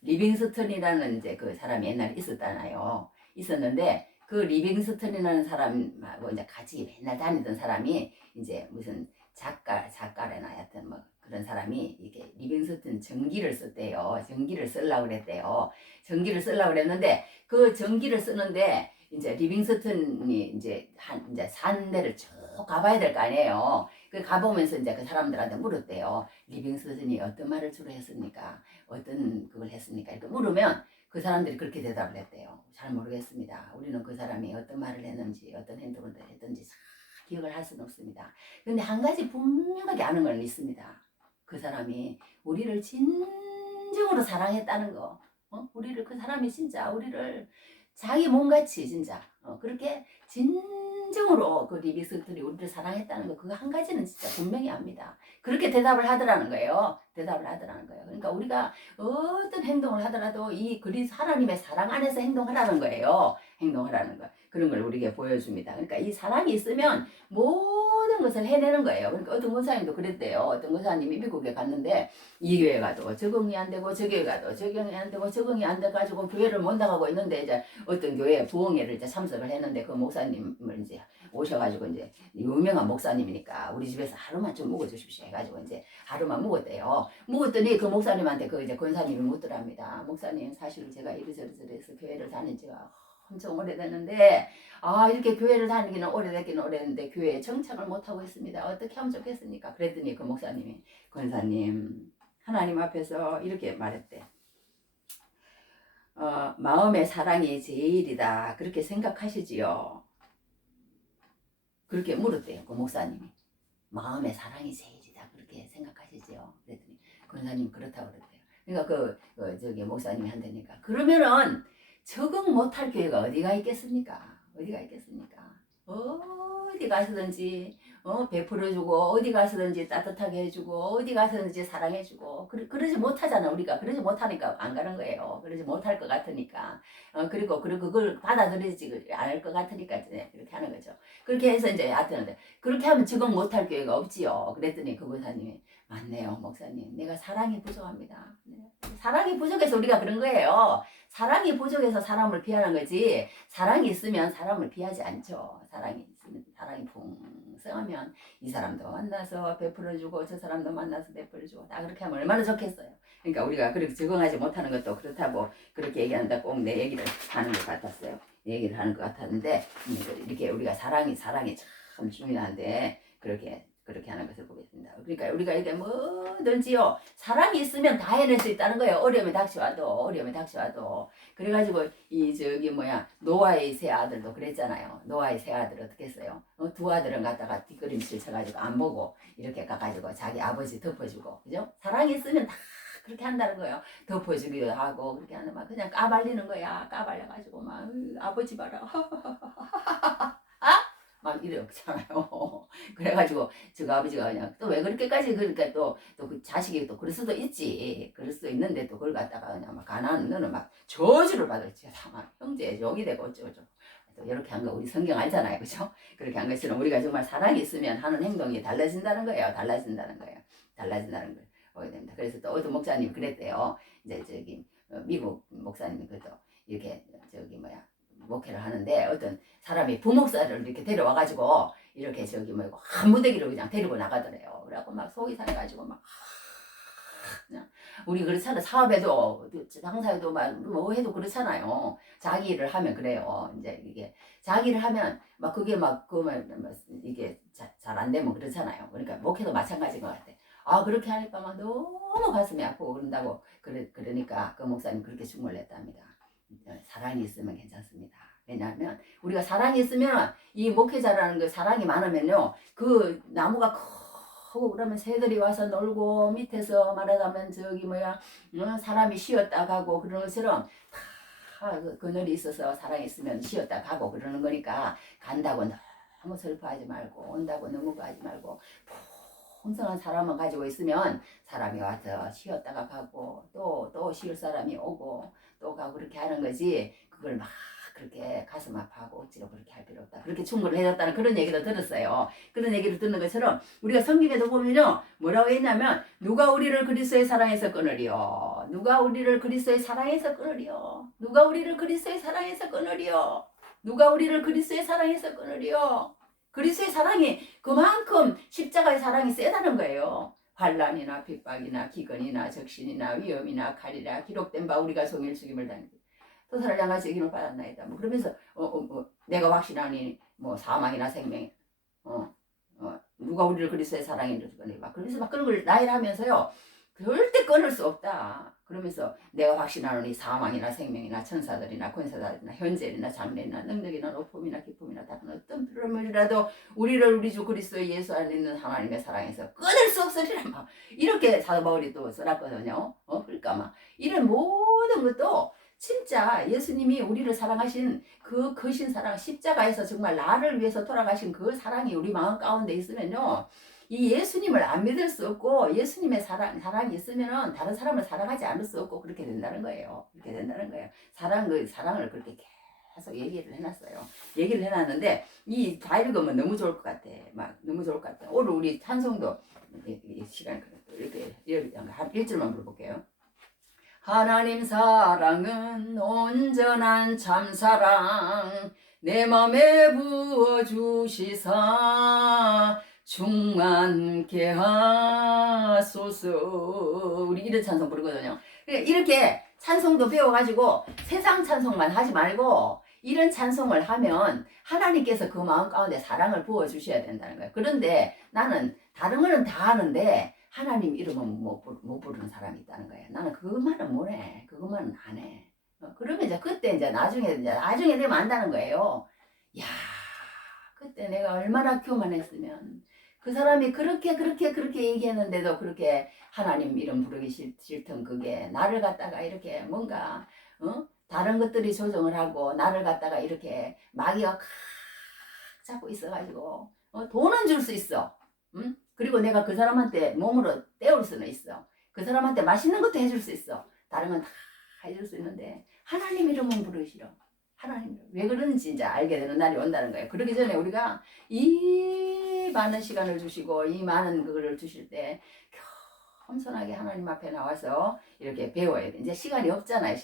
리빙스턴이라는 이제 그 사람이 옛날에 있었잖아요. 있었는데 그 리빙스턴이라는 사람하고 이제 같이 맨날 다니던 사람이 이제 무슨 작가래나 하여튼 그런 사람이 이게 리빙스턴 전기를 썼대요. 전기를 쓰려고 그랬대요. 전기를 쓰려고 그랬는데 그 전기를 쓰는데 이제 리빙스턴이 이제 산 데를 쭉 가봐야 될 거 아니에요. 그 가보면서 이제 그 사람들한테 물었대요. 리빙스턴이 어떤 말을 주로 했습니까? 어떤 그걸 했습니까? 이렇게 물으면 그 사람들이 그렇게 대답을 했대요. 잘 모르겠습니다. 우리는 그 사람이 어떤 말을 했는지 어떤 행동을 했든지 기억을 할 수는 없습니다. 그런데 한 가지 분명하게 아는 건 있습니다. 그 사람이 우리를 진정으로 사랑했다는 거. 우리를 그 사람이 진짜 우리를 자기 몸같이 진짜 그렇게 진정으로 그 리빙스턴이 우리를 사랑했다는 거 그거 한 가지는 진짜 분명히 압니다. 그렇게 대답을 하더라는 거예요. 그러니까 우리가 어떤 행동을 하더라도 이 그리스도 하나님의 사랑 안에서 행동하라는 거예요. 그런 걸 우리에게 보여줍니다. 그러니까 이 사랑이 있으면 모든 것을 해내는 거예요. 그러니까 어떤 권사님도 그랬대요. 어떤 권사님이 미국에 갔는데 이 교회 가도 적응이 안 되고 저 교회 가도 적응이 안 되고 적응이 안 돼가지고 교회를 못 나가고 있는데 이제 어떤 교회 부흥회를 이제 참석을 했는데 그 목사님을 이제 오셔가지고 이제 유명한 목사님이니까 우리 집에서 하루만 좀 묵어주십시오 해가지고 이제 하루만 묵었대요. 묵었더니 그 목사님한테 그 이제 권사님이 묻더랍니다. 목사님 사실 제가 이리저리해서 교회를 다닌 지가 엄청 오래됐는데 이렇게 교회를 다니기는 오래됐기는 오래됐는데 교회에 정착을 못하고 있습니다. 어떻게 하면 좋겠습니까? 그랬더니 그 목사님이 권사님 하나님 앞에서 이렇게 말했대. 마음의 사랑이 제일이다 그렇게 생각하시지요? 그렇게 물었대요. 그 목사님이 마음의 사랑이 제일이다 그렇게 생각하시지요? 그랬더니 권사님 그렇다고 그랬대요. 그러니까 저기 목사님이 한다니까 그러면은 적응 못할 교회가 어디가 있겠습니까? 어디 가서든지 베풀어주고 어디 가서든지 따뜻하게 해주고 어디 가서든지 사랑해주고 그러지 못하잖아. 우리가 그러지 못하니까 안 가는 거예요. 그러지 못할 것 같으니까 그리고 그걸 받아들이지 않을 것 같으니까 이제 그렇게 하는 거죠. 그렇게 해서 이제 하여튼 그렇게 하면 적응 못할 교회가 없지요. 그랬더니 그 권사님이 맞네요 목사님 내가 사랑이 부족합니다. 사랑이 부족해서 우리가 그런 거예요. 사랑이 부족해서 사람을 피하는 거지 사랑이 있으면 사람을 피하지 않죠. 사랑이 있으면 사랑이 작성하면 이 사람도 만나서 베풀어주고 저 사람도 만나서 베풀어주고 다 그렇게 하면 얼마나 좋겠어요. 그러니까 우리가 그렇게 적응하지 못하는 것도 그렇다고 그렇게 얘기하는데 꼭 내 얘기를 하는 것 같았어요. 내 얘기를 하는 것 같았는데 이렇게 우리가 사랑이 참 중요한데 그렇게 하는 것을 보겠습니다. 그러니까 우리가 이게 뭐든지요 사랑이 있으면 다 해낼 수 있다는 거예요. 어려움이 닥쳐와도 그래가지고 노아의 세 아들도 그랬잖아요. 노아의 세 아들 어떻게 했어요? 두 아들은 갖다가 뒷걸음질 쳐가지고 안 보고 이렇게 가가지고 자기 아버지 덮어주고 그죠? 사랑이 있으면 다 그렇게 한다는 거예요. 덮어주기도 하고 그렇게 하는 막 그냥 까발리는 거야. 까발려가지고 막 아버지 봐라. 막 이러잖아요. 그래가지고 저 아버지가 그냥 또 왜 그렇게까지 그러니까 또 그 자식이 또 그럴 수도 있지. 그럴 수도 있는데 또 그걸 갖다가 그냥 막 가난한 너는 막 저주를 받을지 막 형제의 종이 되고 어쩌고저쩌고 또 이렇게 한 거 우리 성경 알잖아요. 그죠? 그렇게 한 것처럼 우리가 정말 사랑이 있으면 하는 행동이 달라진다는 거예요. 달라진다는 걸 보게 됩니다. 그래서 또 어떤 목사님이 그랬대요. 이제 미국 목사님이 그것도 이렇게 목회를 하는데 어떤 사람이 부목사를 이렇게 데려와가지고 이렇게 한 무대기로 그냥 데리고 나가더래요. 그래갖고 막 속이 상해가지고 막 그냥 우리 그렇잖아. 사업에도 장사에도 막 뭐 해도 그렇잖아요. 자기 일을 하면 그래요. 이제 이게 자기 일을 하면 막 그게 막 이게 잘 안 되면 그렇잖아요. 그러니까 목회도 마찬가지인 것 같아. 아 그렇게 하니까 막 너무 가슴이 아프고 그런다고 그러니까 그 목사님 그렇게 충고를 했답니다. 사랑이 있으면 괜찮습니다. 왜냐하면 우리가 사랑이 있으면 이 목회자라는 그 사랑이 많으면요 그 나무가 크고 그러면 새들이 와서 놀고 밑에서 말하자면 사람이 쉬었다 가고 그러는 것처럼 다 그늘이 있어서 사랑이 있으면 쉬었다 가고 그러는 거니까 간다고 너무 슬퍼하지 말고 온다고 너무 하지 말고 풍성한 사람만 가지고 있으면 사람이 와서 쉬었다가 가고 또 쉬울 사람이 오고 또 가고 그렇게 하는 거지 그걸 막 그렇게 가슴 아파하고 억지로 그렇게 할 필요 없다. 그렇게 충고를 해줬다는 그런 얘기도 들었어요. 그런 얘기를 듣는 것처럼 우리가 성경에도 보면요 뭐라고 했냐면 누가 우리를 그리스도의 사랑에서 끊으리요. 누가 우리를 그리스도의 사랑에서 끊으리요. 누가 우리를 그리스도의 사랑에서 끊으리요. 누가 우리를 그리스도의 사랑에서 끊으리요. 그리스도의 사랑이 그만큼 십자가의 사랑이 세다는 거예요. 환난이나 핍박이나 기근이나 적신이나 위험이나 칼이라 기록된 바 우리가 종일 죽임을 당하고 또 사람 양같이 기름을 받았나이다. 뭐 그러면서 내가 확신하니 사망이나 생명 누가 우리를 그리스도의 사랑에 이르거니 막 그러면서 막 그런 걸 나열을 하면서요 절대 끊을 수 없다. 그러면서 내가 확신하노니 사망이나 생명이나 천사들이나 권세자들이나 현재이나 장래나 능력이나 높음이나 기쁨이나 다른 어떤 필요물이라도 우리를 우리 주 그리스도 예수 안에 있는 하나님의 사랑에서 끊을 수 없으리라 막 이렇게 사도 바울이 또 써놨거든요. 그러니까 막 이런 모든 것도 진짜 예수님이 우리를 사랑하신 그 크신 사랑 십자가에서 정말 나를 위해서 돌아가신 그 사랑이 우리 마음 가운데 있으면요 이 예수님을 안 믿을 수 없고 예수님의 사랑이 있으면은 다른 사람을 사랑하지 않을 수 없고 그렇게 된다는 거예요. 그렇게 된다는 거예요. 사랑을 그렇게 계속 얘기를 해놨어요. 얘기를 해놨는데 이 다 읽으면 너무 좋을 것 같아. 막 너무 좋을 것 같아. 오늘 우리 찬송도 시간 이렇게 한 1절만 불러볼게요. 하나님 사랑은 온전한 참사랑 내 맘에 부어주시사 충만케 하소서. 우리 이런 찬송 부르거든요. 이렇게 찬송도 배워가지고 세상 찬송만 하지 말고 이런 찬송을 하면 하나님께서 그 마음 가운데 사랑을 부어주셔야 된다는 거예요. 그런데 나는 다른 거는 다 하는데 하나님 이름은 못 부르는 사람이 있다는 거예요. 나는 그것만은 못해. 그것만은 안 해. 그러면 이제 그때 이제 나중에 되면 안다는 거예요. 야, 그때 내가 얼마나 교만했으면 그 사람이 그렇게 얘기했는데도 그렇게 하나님 이름 부르기 싫던 그게 나를 갖다가 이렇게 뭔가 다른 것들이 조정을 하고 나를 갖다가 이렇게 마귀가 칵 잡고 있어가지고 돈은 줄 수 있어. 그리고 내가 그 사람한테 몸으로 때울 수는 있어. 그 사람한테 맛있는 것도 해줄 수 있어. 다른 건 다 해줄 수 있는데 하나님 이름은 부르기 싫어. 하나님 왜 그런지 이제 알게 되는 날이 온다는 거예요. 그러기 전에 우리가 이 많은 시간을 주시고 이 많은 그거를 주실 때 겸손하게 하나님 앞에 나와서 이렇게 배워야 돼. 이제 시간이 없잖아요.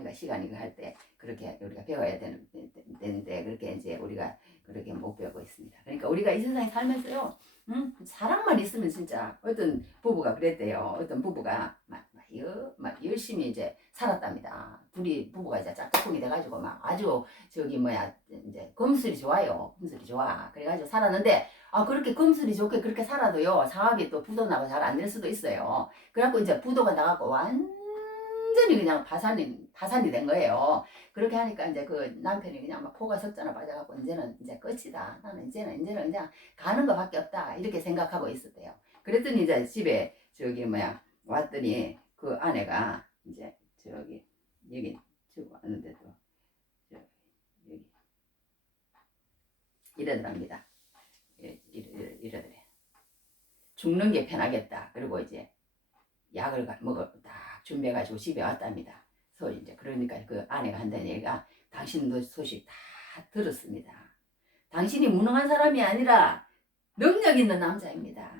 그러니까 시간이 할 때 그렇게 우리가 배워야 되는데 그렇게 이제 우리가 그렇게 못 배우고 있습니다. 그러니까 우리가 이 세상에 살면서요, 사랑만 있으면 진짜 어떤 부부가 그랬대요. 어떤 부부가 막 열심히 이제 살았답니다. 둘이 부부가 이제 짝짝꿍이 돼가지고 막 아주 저기 뭐야 이제 금슬이 좋아요. 금슬이 좋아. 그래가지고 살았는데 그렇게 금슬이 좋게 그렇게 살아도요 사업이 또 부도 나고 잘 안 될 수도 있어요. 그래갖고 이제 부도가 나갖고 완전히 그냥 파산이 된 거예요. 그렇게 하니까 이제 그 남편이 그냥 막 포가 석자나 빠져갖고 이제는 이제 끝이다. 나는 이제는 그냥 가는 거밖에 없다. 이렇게 생각하고 있었대요. 그랬더니 이제 집에 저기 뭐야 왔더니 그 아내가 이제 저기 여기 주고 왔는데 또 여기 이러더랍니다. 이러더래. 죽는 게 편하겠다. 그리고 이제 약을 먹어 딱 준비해가지고 집에 왔답니다. 그래서 이제 그러니까 그 아내가 한다는 얘기가 당신도 소식 다 들었습니다. 당신이 무능한 사람이 아니라 능력 있는 남자입니다.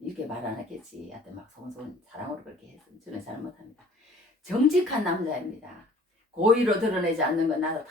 이렇게 말 안 했겠지. 하여튼 막 소곤소곤 사랑으로 그렇게 했으면 저는 잘못합니다. 정직한 남자입니다. 고의로 드러내지 않는 건 나도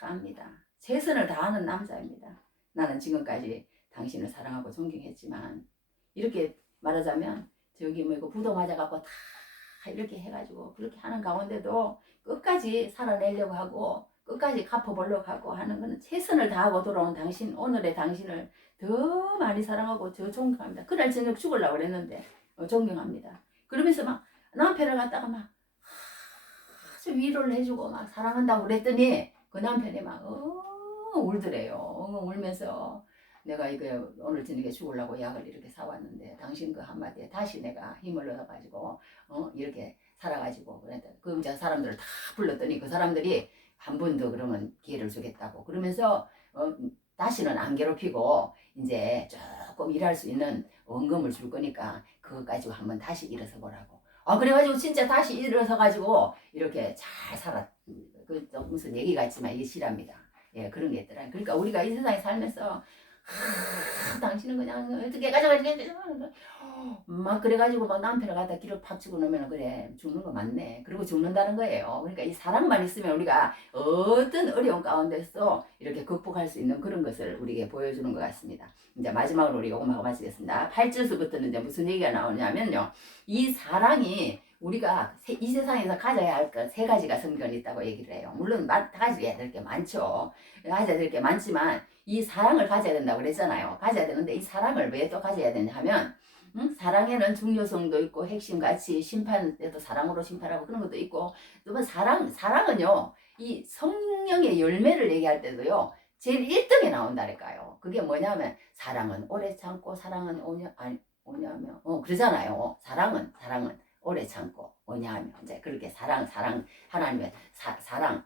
다 압니다. 최선을 다하는 남자입니다. 나는 지금까지 당신을 사랑하고 존경했지만 이렇게 말하자면 저기 뭐 이거 부도 맞아갖고 다 이렇게 해가지고 그렇게 하는 가운데도 끝까지 살아내려고 하고 끝까지 갚아보려고 하고 하는 거는 최선을 다하고 돌아온 당신, 오늘의 당신을 더 많이 사랑하고 저 존경합니다. 그날 저녁 죽으려고 그랬는데 존경합니다. 그러면서 막 남편을 갖다가 막 아주 위로를 해주고 막 사랑한다고 그랬더니 그 남편이 막 울더래요. 울면서 내가 이거 오늘 저녁에 죽으려고 약을 이렇게 사왔는데 당신 그 한마디에 다시 내가 힘을 얻어가지고 이렇게 살아가지고 그랬더니 그 이제 사람들을 다 불렀더니 그 사람들이 한 번 더 그러면 기회를 주겠다고 그러면서 다시는 안 괴롭히고 이제 조금 일할 수 있는 원금을 줄 거니까 그거 가지고 한번 다시 일어서 보라고. 그래가지고 진짜 다시 일어서 가지고 이렇게 잘 살았. 그 무슨 얘기 같지만 이게 실합니다. 예, 그런 게 있더라. 그러니까 우리가 이 세상에 살면서 당신은 그냥 어떻게 가져가지고 막 그래가지고 막 남편을 갖다 기록 팍 치고 놓으면 그래 죽는 거 맞네. 그리고 죽는다는 거예요. 그러니까 이 사랑만 있으면 우리가 어떤 어려운 가운데서 이렇게 극복할 수 있는 그런 것을 우리에게 보여주는 것 같습니다. 이제 마지막으로 우리 요금하고 마치겠습니다. 8절서부터는 이제 무슨 얘기가 나오냐면요. 이 사랑이 우리가 이 세상에서 가져야 할 것 세 가지가 성경에 있다고 얘기를 해요. 물론 가져야 될 게 많죠. 가져야 될 게 많지만 이 사랑을 가져야 된다고 그랬잖아요. 가져야 되는데 이 사랑을 왜 또 가져야 되냐 하면 사랑에는 중요성도 있고 핵심 가치 심판 때도 사랑으로 심판하고 그런 것도 있고 또 사랑은요 이 성령의 열매를 얘기할 때도요 제일 1등에 나온다니까요. 그게 뭐냐면 사랑은 오래 참고 사랑은 오냐며 그러잖아요. 사랑은 오래 참고 오냐하며 이제 그렇게 사랑 하나님의 사랑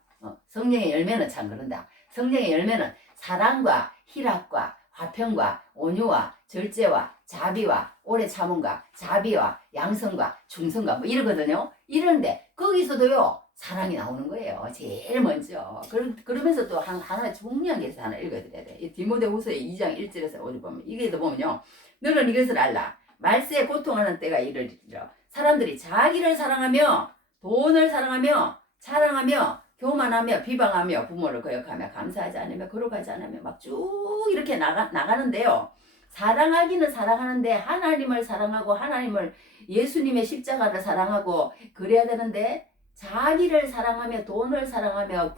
성령의 열매는 참 그런다. 성령의 열매는 사랑과 희락과 화평과 온유와 절제와 자비와 오래 참음과 자비와 양성과 중성과 뭐 이러거든요. 이런데 거기서도요 사랑이 나오는 거예요. 제일 먼저. 그러면서 또 하나 중요한 게 있어서 하나 읽어드려야 돼. 이 디모데후서 2장 1절에서 5절 보면 이게 또 보면요. 너는 이것을 알라. 말세에 고통하는 때가 이르리라. 사람들이 자기를 사랑하며 돈을 사랑하며 자랑하며 교만하며 비방하며 부모를 거역하며 감사하지 않으며 거룩하지 않으며 막 쭉 이렇게 나가는데요. 사랑하기는 사랑하는데 하나님을 사랑하고 예수님의 십자가를 사랑하고 그래야 되는데 자기를 사랑하며 돈을 사랑하며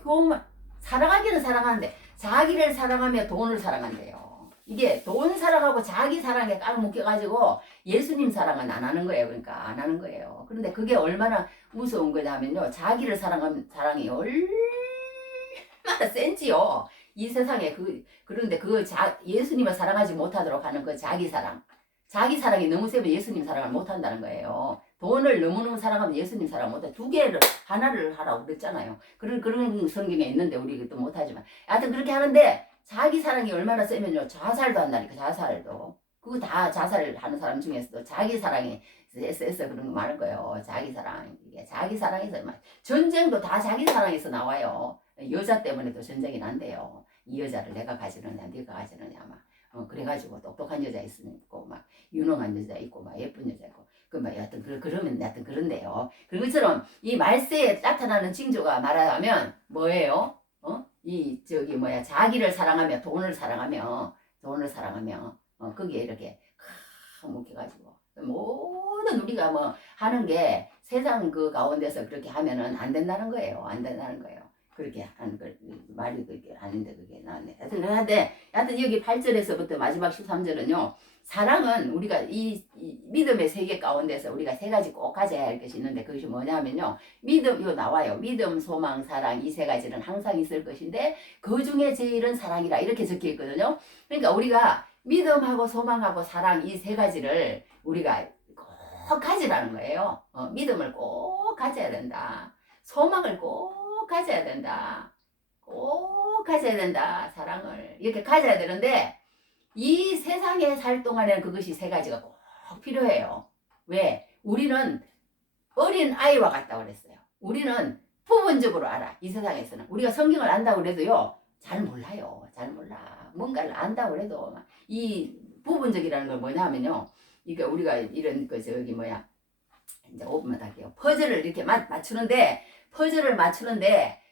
사랑하기는 사랑하는데 자기를 사랑하며 돈을 사랑한대요. 이게 돈 사랑하고 자기 사랑에 꽉 묶여가지고 예수님 사랑은 안 하는 거예요. 그러니까 안 하는 거예요. 그런데 그게 얼마나 무서운 거냐면요. 자기를 사랑하는 사랑이 얼마나 센지요. 이 세상에 그런데 예수님을 사랑하지 못하도록 하는 그 자기 사랑이 너무 세면 예수님 사랑을 못한다는 거예요. 돈을 너무너무 사랑하면 예수님 사랑 못해. 하나를 하라고 그랬잖아요. 그런 성경에 있는데 우리 또 못하지만 하여튼 그렇게 하는데 자기 사랑이 얼마나 세면요. 자살도 한다니까. 자살도. 그거 다 자살하는 사람 중에서도 자기 사랑이 세서 그런 거 많을 거예요. 자기 사랑. 이게 자기 사랑에서 전쟁도 다 자기 사랑에서 나와요. 여자 때문에도 전쟁이 난대요. 이 여자를 내가 가지느냐 네가 가지느냐 막 그래가지고 똑똑한 여자 있고 막 유능한 여자 있고 막 예쁜 여자 있고 뭐 여하튼 그러면 여하튼 그런데요. 그것처럼 이 말세에 나타나는 징조가 말하자면 뭐예요? 이 저기 뭐야 자기를 사랑하며 돈을 사랑하며 거기에 이렇게 묵혀가지고 모든 우리가 뭐 하는 게 세상 그 가운데서 그렇게 하면은 안 된다는 거예요. 안 된다는 거예요. 그렇게 하는 걸 말이 그렇게 아닌데 그게 나왔네. 하여튼 여기 8절에서부터 마지막 13절은요. 사랑은 우리가 이 믿음의 세계 가운데서 우리가 세 가지 꼭 가져야 할 것이 있는데 그것이 뭐냐면요. 믿음, 이거 나와요. 믿음, 소망, 사랑 이 세 가지는 항상 있을 것인데 그 중에 제일은 사랑이라 이렇게 적혀 있거든요. 그러니까 우리가 믿음하고 소망하고 사랑 이 세 가지를 우리가 꼭 가지라는 거예요. 믿음을 꼭 가져야 된다. 소망을 꼭 가져야 된다. 꼭 가져야 된다. 사랑을 이렇게 가져야 되는데 이 세상에 살 동안에는 그것이 세 가지가 꼭 필요해요. 왜? 우리는 어린 아이와 같다고 그랬어요. 우리는 부분적으로 알아. 이 세상에서는. 우리가 성경을 안다고 그래도요. 잘 몰라요. 잘 몰라. 뭔가를 안다고 그래도 이 부분적이라는 건 뭐냐면요. 이게 우리가 이런 그 저기 뭐야. 이제 5분만 할게요. 퍼즐을 이렇게 맞추는데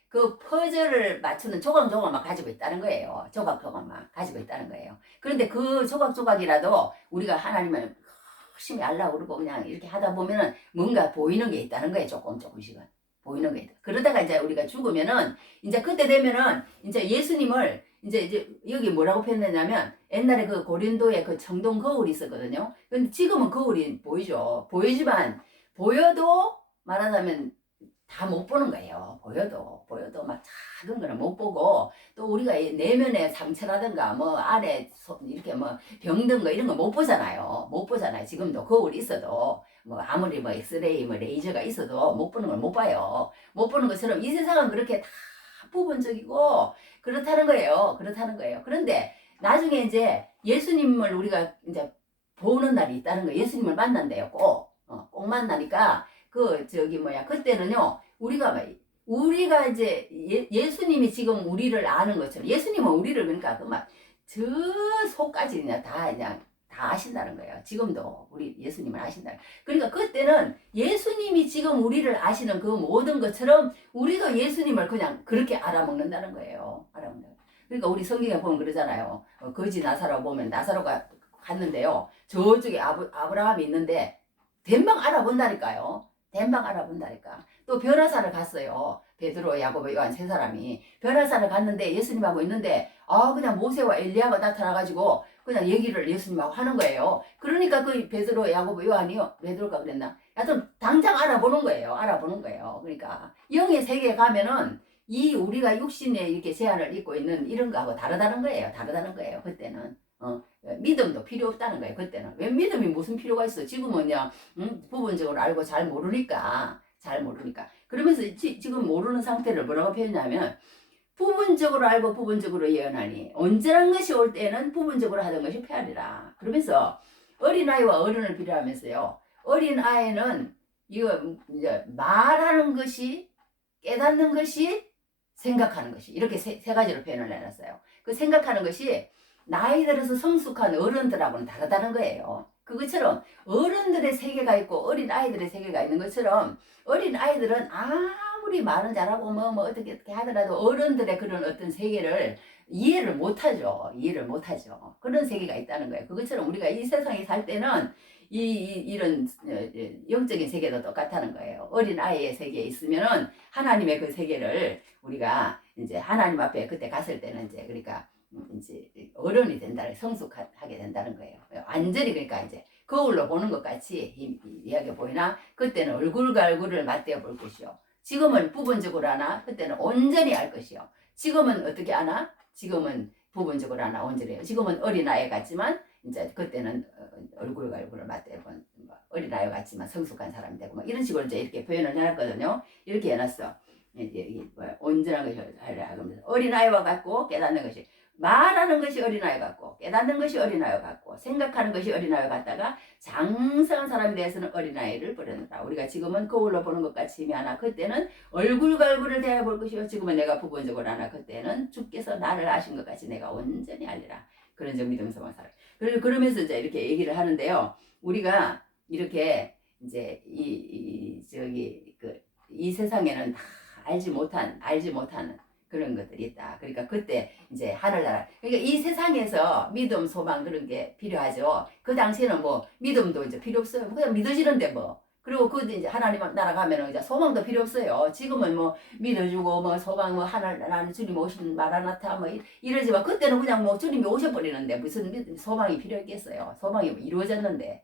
그 퍼즐을 맞추는 조각조각만 가지고 있다는 거예요. 조각조각만 가지고 있다는 거예요. 그런데 그 조각조각이라도 우리가 하나님을 열심히 알라고 그러고 그냥 이렇게 하다 보면은 뭔가 보이는 게 있다는 거예요. 조금씩은. 보이는 게 있다. 그러다가 이제 우리가 죽으면은 이제 그때 되면은 이제 예수님을 이제 여기 뭐라고 표현했냐면 옛날에 그 고린도에 그 청동 거울이 있었거든요. 근데 지금은 거울이 보이죠. 보여도 말하자면 다 못 보는 거예요. 보여도 막 작은 거는 못 보고 또 우리가 내면의 상처라든가 뭐 안에 이렇게 뭐 병든 거 이런 거 못 보잖아요. 지금도 거울이 있어도 뭐 아무리 뭐 엑스레이 뭐 레이저가 있어도 못 보는 걸 못 봐요. 못 보는 것처럼 이 세상은 그렇게 다 부분적이고 그렇다는 거예요. 그런데 나중에 이제 예수님을 우리가 이제 보는 날이 있다는 거예요. 예수님을 만난대요. 꼭 만나니까 그때는요. 우리가 이제 예수님이 지금 우리를 아는 것처럼 예수님은 우리를 그러니까 저 속까지 그냥 다 아신다는 거예요. 지금도 우리 예수님을 아신다. 그러니까 그때는 예수님이 지금 우리를 아시는 그 모든 것처럼 우리도 예수님을 그냥 그렇게 알아먹는다는 거예요. 그러니까 우리 성경에 보면 그러잖아요. 거지 나사로 보면 나사로가 갔는데요. 저쪽에 아브라함이 있는데 뱀방 알아본다니까요. 또 변호사를 갔어요. 베드로, 야고보, 요한 세 사람이 변호사를 갔는데 예수님하고 있는데 그냥 모세와 엘리야가 나타나가지고 그냥 얘기를 예수님하고 하는 거예요. 그러니까 그 베드로, 야고보, 요한이요. 베드로가 그랬나? 하여튼 당장 알아보는 거예요. 그러니까 영의 세계에 가면은 이 우리가 육신에 이렇게 제한을 입고 있는 이런 거하고 다르다는 거예요. 그때는. 믿음도 필요 없다는 거예요. 그때는. 왜 믿음이 무슨 필요가 있어? 지금은 그냥 부분적으로 알고 잘 모르니까. 그러면서 지금 모르는 상태를 뭐라고 표현하냐면 부분적으로 알고 부분적으로 예언하니 온전한 것이 올 때는 부분적으로 하던 것이 폐하리라. 그러면서 어린아이와 어른을 비교하면서요. 어린아이는 이거 이제 말하는 것이 깨닫는 것이 생각하는 것이 이렇게 세 가지로 표현을 해놨어요. 그 생각하는 것이 나이 들어서 성숙한 어른들하고는 다르다는 거예요. 그것처럼 어른들의 세계가 있고 어린 아이들의 세계가 있는 것처럼 어린 아이들은 아무리 말은 잘하고 뭐 어떻게 하더라도 어른들의 그런 어떤 세계를 이해를 못하죠. 그런 세계가 있다는 거예요. 그것처럼 우리가 이 세상에 살 때는 이런 영적인 세계도 똑같다는 거예요. 어린 아이의 세계에 있으면은 하나님의 그 세계를 우리가 이제 하나님 앞에 그때 갔을 때는 이제 그러니까 이제 어른이 된다는 성숙하게 된다는 거예요. 완전히 그러니까 이제 거울로 보는 것 같이 이야기 보이나 그때는 얼굴과 얼굴을 맞대어 볼 것이요. 지금은 부분적으로 하나 그때는 온전히 알 것이요. 지금은 어떻게 아나? 지금은 부분적으로 하나 온전히 해요. 지금은 어린아이 같지만 이제 그때는 얼굴과 얼굴을 맞대어 본 어린아이 같지만 성숙한 사람이 되고 막 이런 식으로 이제 이렇게 표현을 해놨거든요. 이렇게 해놨어. 온전한 것이 하려 하면서 어린아이와 같고 깨닫는 것이 말하는 것이 어린아이 같고 깨닫는 것이 어린아이 같고 생각하는 것이 어린아이 같다가 장성한 사람에 대해서는 어린아이를 부르는다. 우리가 지금은 거울로 보는 것 같이 하나 그때는 얼굴과 얼굴을 대해 볼 것이요 지금은 내가 부분적으로 하나 그때는 주께서 나를 아신 것 같이 내가 온전히 알리라. 그런 점 믿음서만 살아. 그러면서 이제 이렇게 얘기를 하는데요. 우리가 이렇게 이제 이 세상에는 다 알지 못하는 그런 것들이 있다. 그러니까 그때 이제 하늘나라. 그러니까 이 세상에서 믿음, 소망 그런 게 필요하죠. 그 당시에는 뭐 믿음도 이제 필요 없어요. 그냥 믿어지는데 뭐. 그리고 그 이제 하나님 나라 가면은 이제 소망도 필요 없어요. 지금은 뭐 믿어주고 뭐 소망 뭐 하나님 주님 오신 마라나타 뭐 이러지만 그때는 그냥 뭐 주님이 오셔버리는데 무슨 소망이 필요 있겠어요. 소망이 이루어졌는데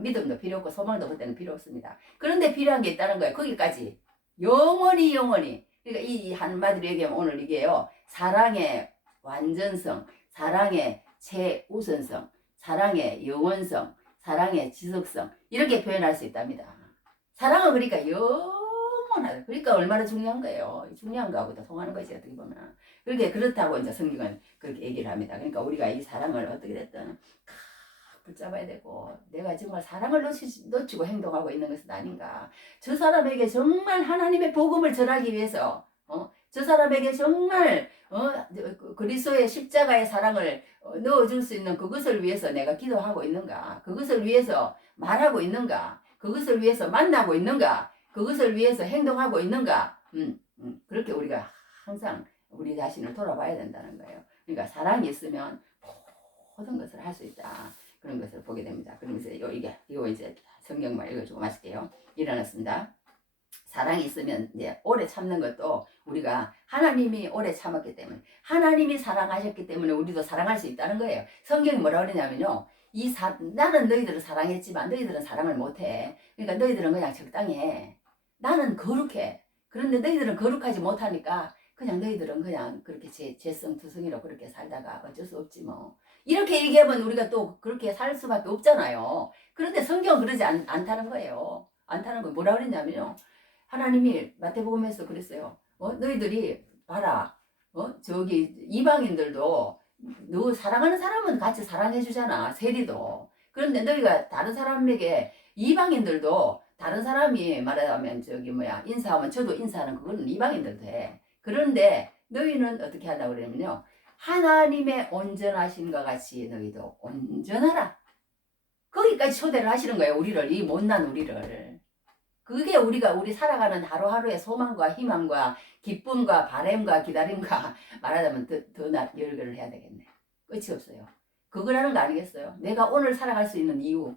믿음도 필요 없고 소망도 그때는 필요 없습니다. 그런데 필요한 게 있다는 거예요. 거기까지 영원히. 그러니까 이 한마디로 얘기하면 오늘 이게요. 사랑의 완전성, 사랑의 최우선성, 사랑의 영원성, 사랑의 지속성 이렇게 표현할 수 있답니다. 사랑은 그러니까 영원하다. 그러니까 얼마나 중요한 거예요. 중요한 거하고 통하는 거지 어떻게 보면. 그렇다고 이제 성경은 그렇게 얘기를 합니다. 그러니까 우리가 이 사랑을 어떻게 됐든 붙잡아야 되고 내가 정말 사랑을 놓치고 행동하고 있는 것은 아닌가. 저 사람에게 정말 하나님의 복음을 전하기 위해서 저 사람에게 정말 그리스도의 십자가의 사랑을 넣어줄 수 있는 그것을 위해서 내가 기도하고 있는가. 그것을 위해서 말하고 있는가. 그것을 위해서 만나고 있는가. 그것을 위해서 행동하고 있는가. 그렇게 우리가 항상 우리 자신을 돌아봐야 된다는 거예요. 그러니까 사랑이 있으면 모든 것을 할 수 있다. 그런 것을 보게 됩니다. 그러면서 이거 이제 성경만 읽어주고 마실게요. 일어났습니다. 사랑이 있으면 이제 오래 참는 것도 우리가 하나님이 오래 참았기 때문에 하나님이 사랑하셨기 때문에 우리도 사랑할 수 있다는 거예요. 성경이 뭐라 그러냐면요. 나는 너희들을 사랑했지만 너희들은 사랑을 못해. 그러니까 너희들은 그냥 적당히 해. 나는 거룩해. 그런데 너희들은 거룩하지 못하니까 그냥 너희들은 그냥 그렇게 재성투성이로 그렇게 살다가 어쩔 수 없지 뭐. 이렇게 얘기하면 우리가 또 그렇게 살 수밖에 없잖아요. 그런데 성경은 그러지 않다는 거예요. 않다는 거 뭐라 그랬냐면요. 하나님이 마태복음에서 그랬어요. 너희들이 봐라. 저기 이방인들도 너 사랑하는 사람은 같이 사랑해 주잖아. 세리도. 그런데 너희가 다른 사람에게 이방인들도 다른 사람이 말하자면 인사하면 저도 인사하는 그거는 이방인들도 해. 그런데 너희는 어떻게 하려고 그러냐면요. 하나님의 온전하심과 같이 너희도 온전하라. 거기까지 초대를 하시는 거예요. 우리를, 이 못난 우리를. 그게 우리 살아가는 하루하루의 소망과 희망과 기쁨과 바램과 기다림과 말하자면 더 열거를 해야 되겠네. 끝이 없어요. 그거라는 거 아니겠어요? 내가 오늘 살아갈 수 있는 이유.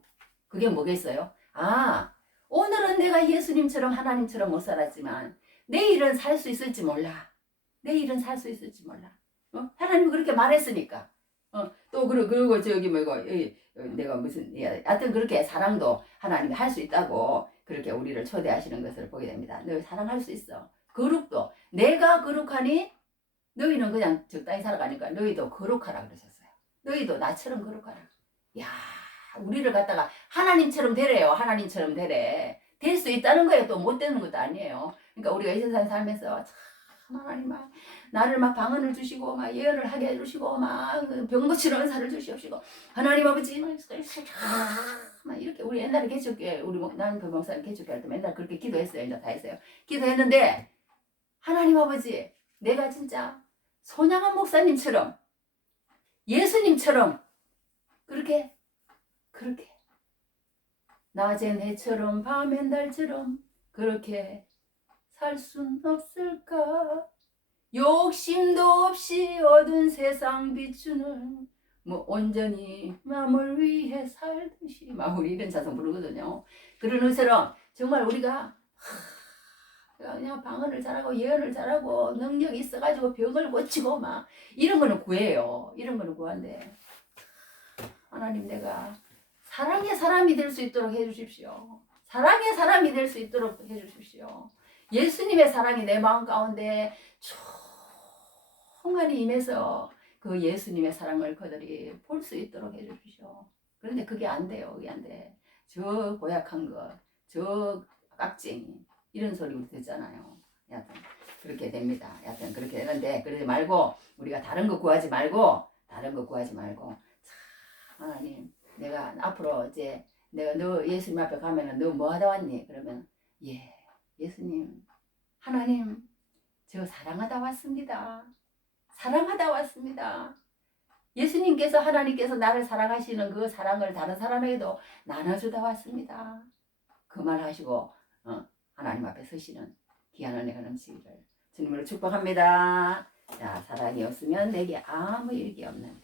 그게 뭐겠어요? 오늘은 내가 예수님처럼 하나님처럼 못 살았지만 내일은 살 수 있을지 몰라. 내일은 살 수 있을지 몰라. 하나님이 그렇게 말했으니까. 또 그리고 내가 하여튼 그렇게 사랑도 하나님이 할 수 있다고 그렇게 우리를 초대하시는 것을 보게 됩니다. 너희 사랑할 수 있어. 거룩도 내가 거룩하니 너희는 그냥 적당히 살아가니까 너희도 거룩하라 그러셨어요. 너희도 나처럼 거룩하라. 야, 우리를 갖다가 하나님처럼 되래요. 하나님처럼 되래. 될 수 있다는 거예요. 또 못 되는 것도 아니에요. 그러니까 우리가 이 세상 살면서 참 하나님 나를 방언을 주시고 예언을 하게 해주시고 병 고치는 은사를 주시옵시고 하나님 아버지 이렇게 우리 옛날에 개척교회 나는 그 목사님 개척교회 할 때 맨날 그렇게 기도했어요. 이제 다 했어요. 기도했는데 하나님 아버지 내가 진짜 손양한 목사님처럼 예수님처럼 그렇게 낮엔 해처럼 밤엔 달처럼 그렇게 살 순 없을까. 욕심도 없이 어두운 세상 비추는 온전히 마음을 위해 살듯이 우리 이런 자성 부르거든요. 그런 것처럼 정말 우리가 그냥 방언을 잘하고 예언을 잘하고 능력이 있어가지고 병을 고치고 이런 거는 구해요. 이런 거는 구한데 하나님 내가 사랑의 사람이 될 수 있도록 해주십시오. 사랑의 사람이 될 수 있도록 해주십시오. 예수님의 사랑이 내 마음 가운데 충만히 임해서 그 예수님의 사랑을 그들이 볼 수 있도록 해주십시오. 그런데 그게 안 돼요. 그게 안 돼. 저 고약한 것, 저 깍쟁이 이런 소리 우리 듣잖아요. 여하튼 그렇게 됩니다. 여하튼 그렇게 되는데 그러지 말고 우리가 다른 거 구하지 말고 하나님 내가 앞으로 이제 내가 너 예수님 앞에 가면은 너 뭐 하다 왔니? 그러면 예수님 하나님 저 사랑하다 왔습니다. 사랑하다 왔습니다. 예수님께서 하나님께서 나를 사랑하시는 그 사랑을 다른 사람에게도 나눠주다 왔습니다. 그만하시고 하나님 앞에 서시는 귀한 은혜가 넘치기를 주님으로 축복합니다. 자, 사랑이 없으면 내게 아무 일이 없느니라.